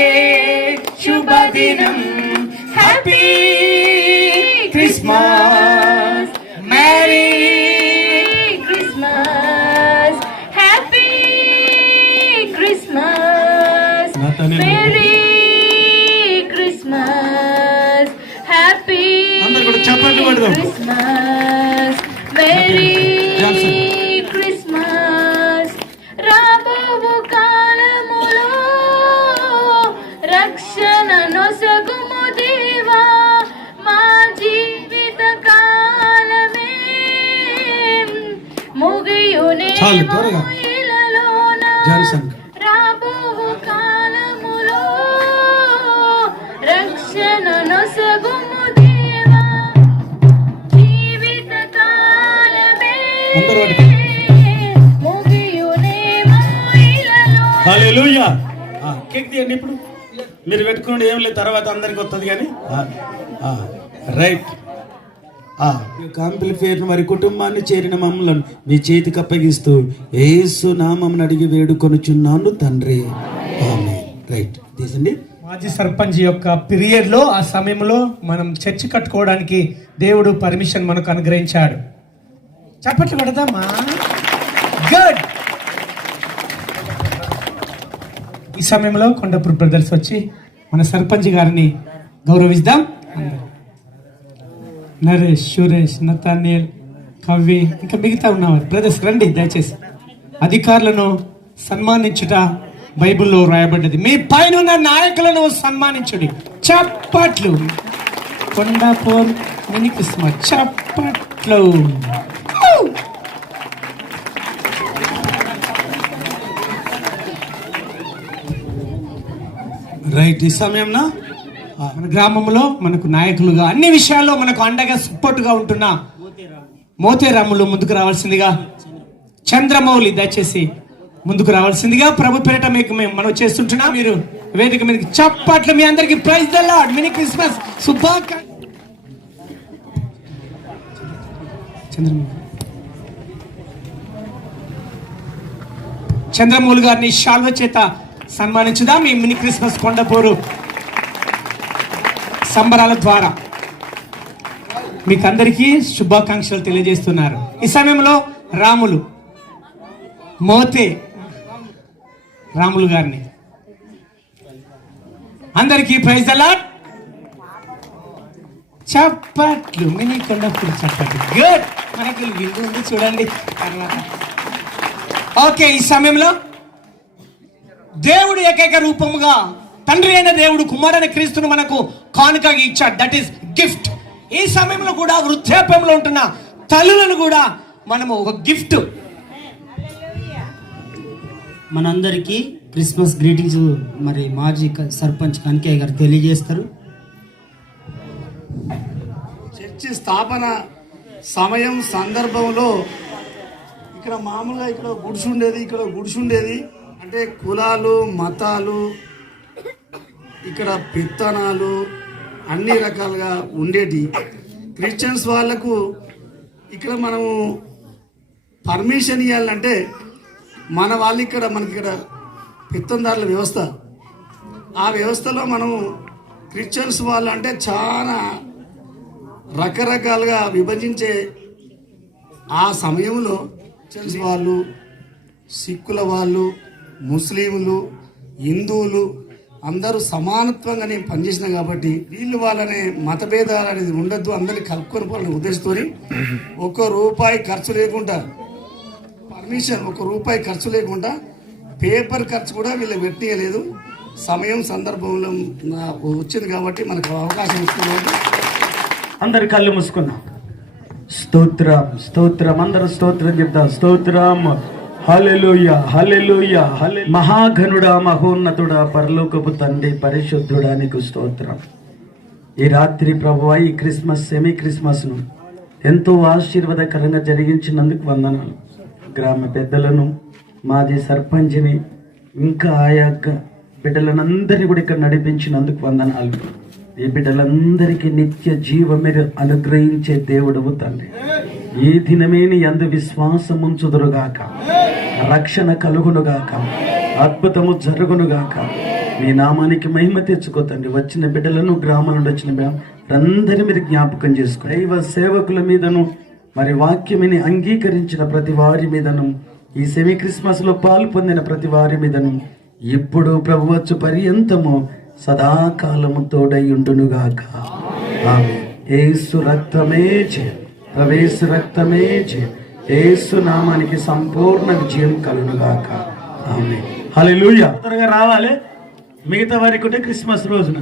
శుభదినం. Happy Christmas, merry Christmas. Christmas merry Christmas. రాబోవు కాలములో రక్షణ నొసగుము దేవా, మా జీవిత కాలమే ముగియునేమో ఇలలోన. రాబోవు కాలములో రక్షణ నొసగుము దేవా, జీవిత కాలమే ముగియునేమో ఇలలోన. హల్లెలూయా. కేక్ తీయండి. ఇప్పుడు మీరు పెట్టుకోండి, ఏం లేదు, తర్వాత అందరికి వస్తుంది కానీ. రైట్. కాంపిలిఫేర్ మరి కుటుంబాన్ని చేరిన మమ్మలను మీ చేతికి అప్పగిస్తూ యేసు నామమున అడిగి వేడుకొనుచున్నాను తండ్రి, ఆమేన్. రైట్, తీసండి. మాజీ సర్పంచ్ యొక్క పీరియడ్లో ఆ సమయంలో మనం చర్చి కట్టుకోవడానికి దేవుడు పర్మిషన్ మనకు అనుగ్రహించాడు. చప్పట్లు కొడదామా? గుడ్. ఈ సమయంలో కొండపూర్ బ్రదర్స్ వచ్చి మన సర్పంచ్ గారిని గౌరవిద్దాం. నరేష్, సురేష్, నతానియల్, కవి, ఇంకా మిగతా ఉన్నవారు బ్రదర్స్ రండి దయచేసి. అధికారులను సన్మానించుట బైబిల్లో రాయబడ్డది. మీ పైన ఉన్న నాయకులను సన్మానించుడి. చప్పట్లు. కొండాపూర్ మినీ క్రిస్మస్ చప్పట్లు. రైట్. ఈ సమయంలో మన గ్రామంలో మనకు నాయకులుగా అన్ని విషయాల్లో మనకు అండగా సపోర్ట్గా ఉంటున్న మోతేరాములు ముందుకు రావాల్సిందిగా, చంద్రమౌళి దయచేసి ముందుకు రావాల్సిందిగా ప్రభు పేరిట మీకు మనం చేస్తుంటున్నా. మీరు వేదిక మీదకి చప్పట్లు. మీ అందరికి praise the Lord. Mini Christmas శుభాకాంక్షలు. చంద్రమౌళి గారిని శాల్వ చేత సన్మానించుదాం. ఈ మినీ క్రిస్మస్ కొండపూరు సంబరాల ద్వారా మీకు అందరికీ శుభాకాంక్షలు తెలియజేస్తున్నారు. ఈ సమయంలో మోతే రాములు గారిని అందరికీ ప్రైజ్ ద లార్డ్. చప్పట్లు. మినీ కొండపూరు చప్పట్లు. గుడ్. మనకు విందు ఉంది చూడండి తర్వాత. ఓకే. ఈ సమయంలో దేవుడు ఏకైక రూపముగా తండ్రి అయిన దేవుడు కుమారుని క్రీస్తును మనకు కానుకగా ఇచ్చాడు. That is gift. ఈ సమయంలో కూడా వృద్ధాప్యంలో ఉంటున్న తల్లులను కూడా మనము ఒక గిఫ్ట్. మనందరికీ క్రిస్మస్ గ్రీటింగ్స్ మరి మాజీ సర్పంచ్ కనకయ్య గారు తెలియజేస్తారు. చర్చి స్థాపన సమయం సందర్భంలో ఇక్కడ మామూలుగా ఇక్కడ గుడిసి ఉండేది. అంటే కులాలు, మతాలు, ఇక్కడ పెత్తనాలు అన్ని రకాలుగా ఉండేటి. క్రిస్టియన్స్ వాళ్ళకు ఇక్కడ మనము పర్మిషన్ ఇవ్వాలంటే మన వాళ్ళు ఇక్కడ మనకి ఇక్కడ పెత్తందారుల వ్యవస్థ, ఆ వ్యవస్థలో మనము క్రిస్టియన్స్ వాళ్ళు అంటే చాలా రకరకాలుగా విభజించే ఆ సమయంలో క్రిస్టియన్స్ వాళ్ళు, సిక్కుల వాళ్ళు, ముస్లింలు, హిందువులు అందరూ సమానత్వంగా నేను పనిచేసిన కాబట్టి వీళ్ళు వాళ్ళనే మతభేదాలు అనేది ఉండద్దు, అందరినీ కలుపుకొని పోవాలనే ఉద్దేశంతో ₹1 ఖర్చు లేకుండా పర్మిషన్, ₹1 ఖర్చు లేకుండా పేపర్ ఖర్చు కూడా వీళ్ళు పెట్టనీయలేదు. సమయం సందర్భంలో వచ్చింది కాబట్టి మనకు అవకాశం ఇస్తుంది. అందరి కళ్ళు మూసుకున్నాం. స్తోత్రం, స్తోత్రం, అందరూ స్తోత్రం చెప్తాం. స్తోత్రం. హల్లెలూయా, హల్లెలూయా, హల్లెలూయా. మహాఘనుడా, మహోన్నతుడా, పరలోకపు తండ్రి, పరిశుద్ధుడా నీకు స్తోత్రం. ఈ రాత్రి ప్రభువా ఈ క్రిస్మస్ సెమీ క్రిస్మస్ను ఎంతో ఆశీర్వాదకరంగా జరిగించినందుకు వందనాలు. గ్రామ పెద్దలను, మాజీ సర్పంచ్ని, ఇంకా ఆయా బిడ్డలనందరినీ కూడా ఇక్కడ నడిపించినందుకు వందనాలు. ఈ బిడ్డలందరికీ నిత్య జీవం మీరు అనుగ్రహించే దేవుడవు తండ్రి. ఈ దినమే నీ యందు విశ్వాసం ఉంచుదురుగాక, రక్షణ కలుగునుగాక, అద్భుతము జరుగునుగాక. మీ నామానికి మహిమ తెచ్చుకో తండ్రి. వచ్చిన బిడ్డలను, గ్రామాల నుండి వచ్చిన అందరినీ మీరు జ్ఞాపకం చేసుకో. దైవ సేవకుల మీదను, మరి వాక్యమిని అంగీకరించిన ప్రతి వారి మీదను, ఈ సెమీ క్రిస్మస్ లో పాలు పొందిన ప్రతి వారి మీదను ఇప్పుడు ప్రభువచ్చు పర్యంతము సదాకాలము తోడై ఉండునుగాక. ఆమేన్. యేసు రక్తమే ప్రవేశ రక్తమే జయం. యేసు నామానికి సంపూర్ణ విజయం కలుగుగాక. ఆమేన్. హల్లెలూయా. త్వరగా రావాలి, మిగతా వారికి ఉంటే క్రిస్మస్ రోజున.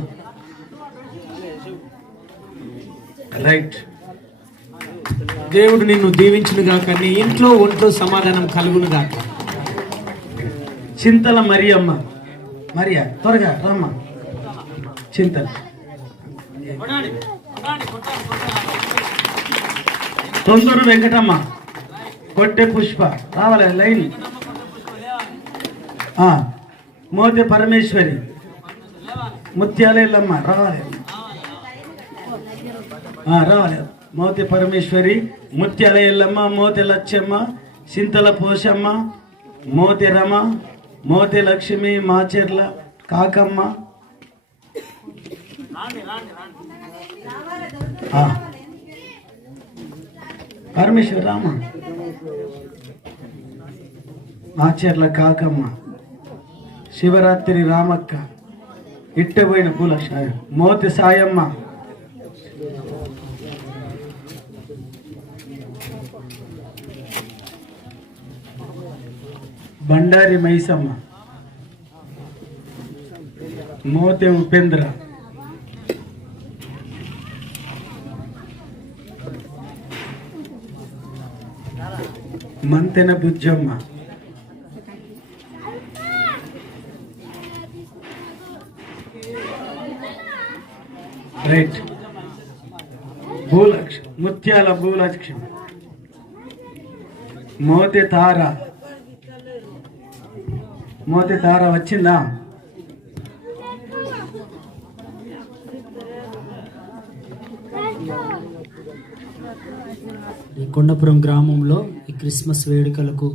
రైట్. దేవుడు నిన్ను దీవించును గాక. నీ ఇంట్లో ఒంట్లో సమాధానం కలుగును గాక. చింతల మరియమ్మ, మరియా త్వరగా రమ్మ. చింతల తొందూరు వెంకటమ్మ, కొట్టె పుష్ప రావాలి లైన్. మోతే పరమేశ్వరి, ముత్యాలమ్మ రావాలి. రావాలి. మోతే పరమేశ్వరి, ముత్యాల ఎల్లమ్మ, మోతే లచ్చమ్మ, చింతల పోషమ్మ, మోతే రమ, మోతే లక్ష్మి, మాచెర్ల కాకమ్మ. పరమేశ్వరి రామ, మాచెర్ల కాకమ్మ, శివరాత్రి రామక్క, ఇట్టబోయిన పూల మోతి సాయమ్మ, బండారి మైసమ్మ, మోతే ఉపేంద్ర, మంతెన బుజ్జమ్మ, రైట్. భూలక్ష్మి, ముత్యాల భూలక్ష్మి, మోతే తార, మోతే తార వచ్చిందా? ఈ కొండపురం గ్రామంలో ఈ క్రిస్మస్ వేడుకలకు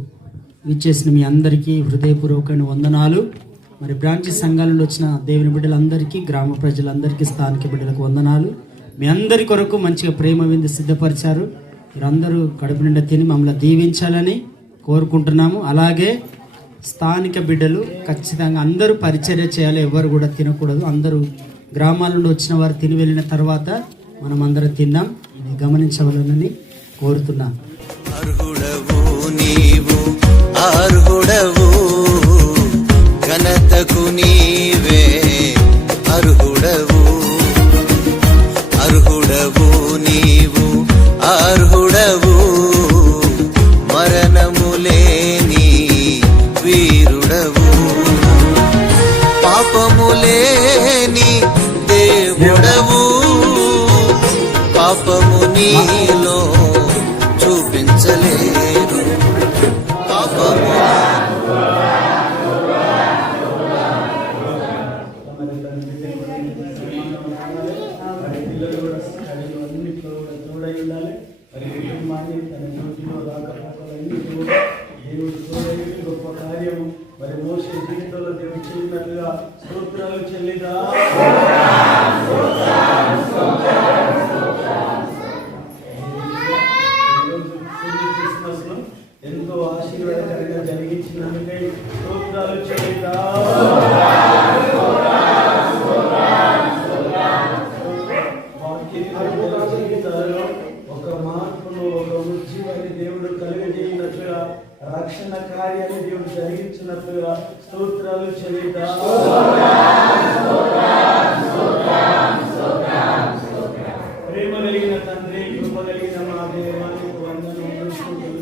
విచ్చేసిన మీ అందరికీ హృదయపూర్వకమైన వందనాలు. మరి బ్రాంచ్ సంఘాల నుండి వచ్చిన దేవుని బిడ్డలందరికీ, గ్రామ ప్రజలందరికీ, స్థానిక బిడ్డలకు వందనాలు. మీ అందరి కొరకు మంచిగా ప్రేమ విందు సిద్ధపరిచారు. మీరందరూ కడుపు నిండా తిని మమ్మల్ని దీవించాలని కోరుకుంటున్నాము. అలాగే స్థానిక బిడ్డలు ఖచ్చితంగా అందరూ పరిచర్య చేయాలి, ఎవరు కూడా తినకూడదు. అందరూ గ్రామాల నుండి వచ్చిన వారు తిని వెళ్ళిన తర్వాత మనం అందరం తిందాం. ఇది గమనించవాలని కోరుతున్నాను. అర్హుడవు నీవు, అర్హుడవు, ఘనతకు నీవే అర్హుడవు. అర్హుడవు నీవు, అర్హుడవు, మరణము లేని వీరుడవు. పాపము లేని దేవుడవు, పాపము నీలో చూపించలేరు. పాపము గొప్ప కార్యము మరి మోసే జీవితంలో దేవుడు చేసినట్లుగా స్తోత్రాలు చెల్లిదా. క్రిస్మస్ లో ఎంతో ఆశీర్వాదకరంగా జరిగించినందుకై స్తోత్రాలు చెల్లిదా. జీవితాలలో ఒక మార్పును, ఒక ఉజ్జీవాన్ని దేవుడు కలిగజేయనట్లుగా, రక్షణ కార్యాన్ని దేవుడు జరిగించినట్లుగా స్తోత్రాలు చెల్లిదా. ప్రేమ కలిగిన తండ్రి, కృప కలిగిన మా దేవా, నీకు వందనములు, స్తుతులు.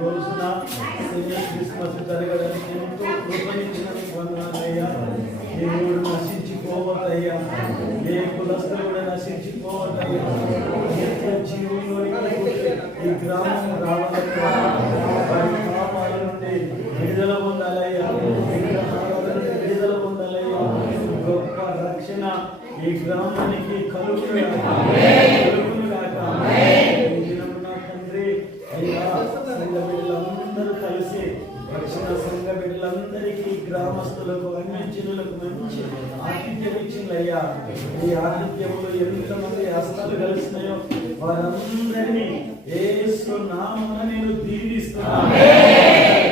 రోజున క్రిస్మస్ జరగడానికి ఎంతో కృపణించిన వందనాలయ్యా. దేవుడు నశించిపోవద్దయ్యా, ఏ కులస్తులు కూడా నశించిపోవద్దయ్యా. జీవుల్లోని ఈ గ్రామం రావాలయ్యా, వారి పాపాల నుండి విడుదల పొందాలయ్యా, విగ్రహాల నుండి విడుదల పొందాలయ్యా. గొప్ప రక్షణ ఈ గ్రామానికి కలుగునుగాక. తండ్రి అయ్యా, సంఘ బిడ్డలందరూ కలిసి రక్షణ సంఘ బిడ్డలందరికీ, గ్రామస్తులకు, అన్యజనులకు మంచి ఆతిథ్యం ఇచ్చిందయ్యా. ఈ ఆతిథ్యంలో ఎంతమంది హస్తాలు కలిసినాయో వారందరినీ యేసు నామమున నేను దీవిస్తున్నాను.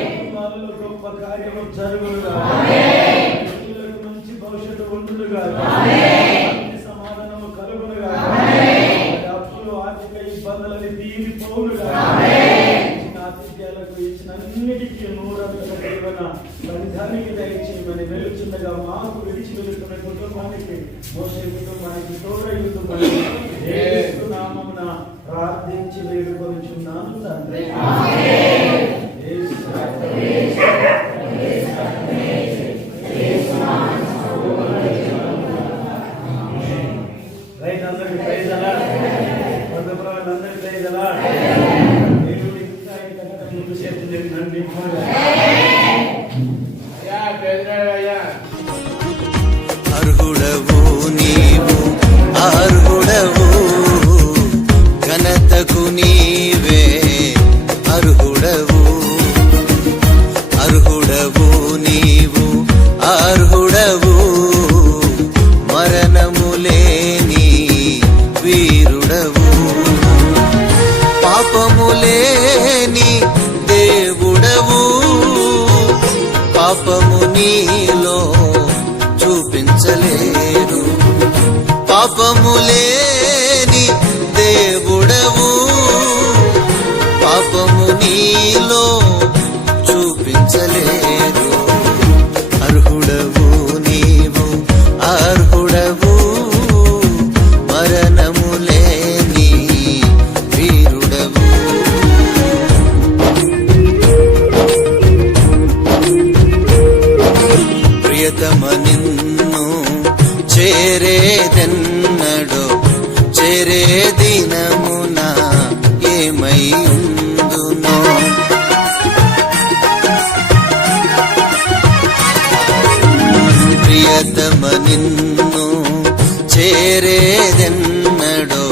కుటుంబాలలో గొప్ప కార్యము జరుగునుగా, మంచి భవిష్యత్తు ఉండునుగా, సమాధానము కలుగునుగా. ఉండగా మాకు విడిచి వెళ్తున్న కుటుంబానికి మోసే కుటుంబానికి తోడయుండుమని యేసు నామమున ప్రార్థించి వేడుకొనుచున్నాను తండ్రి. రైట్, అందరికీ ప్రైజ్ అలాడ్. అందరికీ ప్రైజ్ అలాడ్. దేవుడి ఇంకా ముందు చేస్తుంది నన్ను అర్హుడవు నీవు, అర్హుడవు ఘనతకు నీవే అర్హుడవు. అర్హుడవు నీవు, అర్హుడవు మరణములేని వీరుడవు. పాపములేని దేవుడవు, పాపము నీలో చూపించలేరు. పాపములేని దేవుడవు, పాపము నీలో చూపించలేరు. అర్హుడవు నీవు, అర్హుడవు మరణములేని వీరుడవు. ప్రియతమ నిన్ను చేరేదెన్నడో, చేరే దినమున ఏమై ఉందునో. ప్రియతమ నిన్ను చేరేదెన్నడో,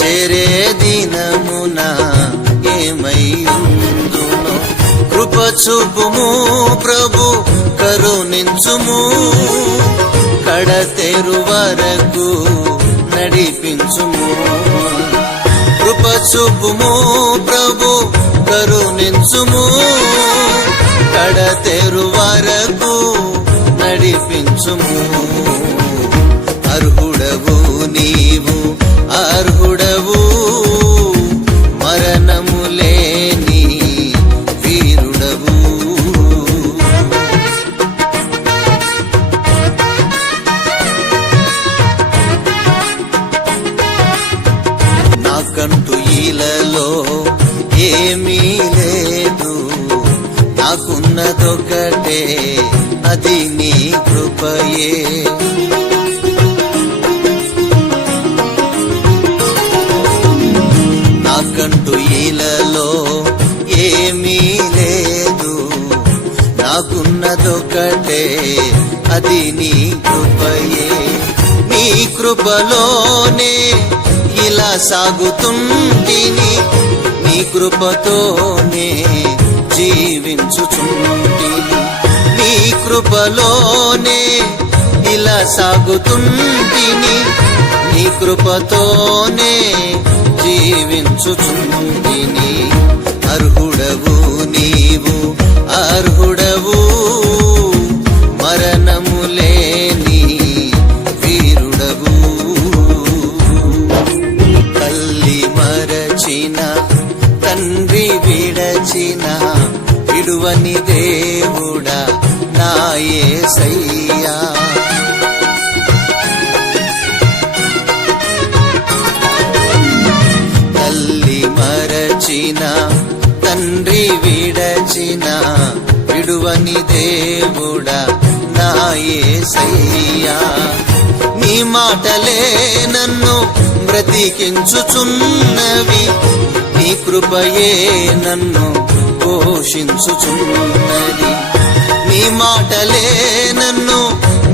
చేరే దినమున ఏమై ఉందునో. కృప చూపుము ప్రభు, కరుణించుము, కడతెరు వరకు నడిపించుము. కృప చూపుము ప్రభు, కరుణించుము, కడతెరు వరకు నడిపించుము. అర్హుడవు నీవు, అర్హుడవు మరణములేని వీరుడవు. నాకంటూ ఈలలో ఏమీ లేదు, నాకున్నదొకటే అది నీ కృపయే. నాకంటూ ఈలలో ఏమీ లేదు, నాకున్నదొకటే అది నీ కృపయే. నీ కృపలోనే ఇలా సాగుతుంటిని, నీ కృపతోనే జీవించుచుంటిని. నీ కృపలోనే ఇలా సాగుతుంటిని, నీ కృపతోనే జీవించుచుంటిని. అర్హుడవు నీవు, అర్హుడవు మరణములేని వీరుడవు. తల్లి మరచిన, తండ్రి విడచిన, విడువని దేవుడా నా యేసయ్యా. తల్లి మరచిన, తండ్రి విడచిన, విడువని దేవుడా నా యేసయ్యా. నీ మాటలే నన్ను బ్రతికించుచున్నవి, నీ కృపయే నన్ను పోషించుచున్నది. నీ మాటలే నన్ను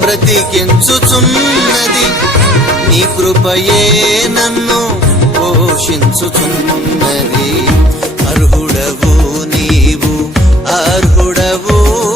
బ్రతికించుచున్నది, నీ కృపయే నన్ను పోషించుచున్నది. అర్హుడవు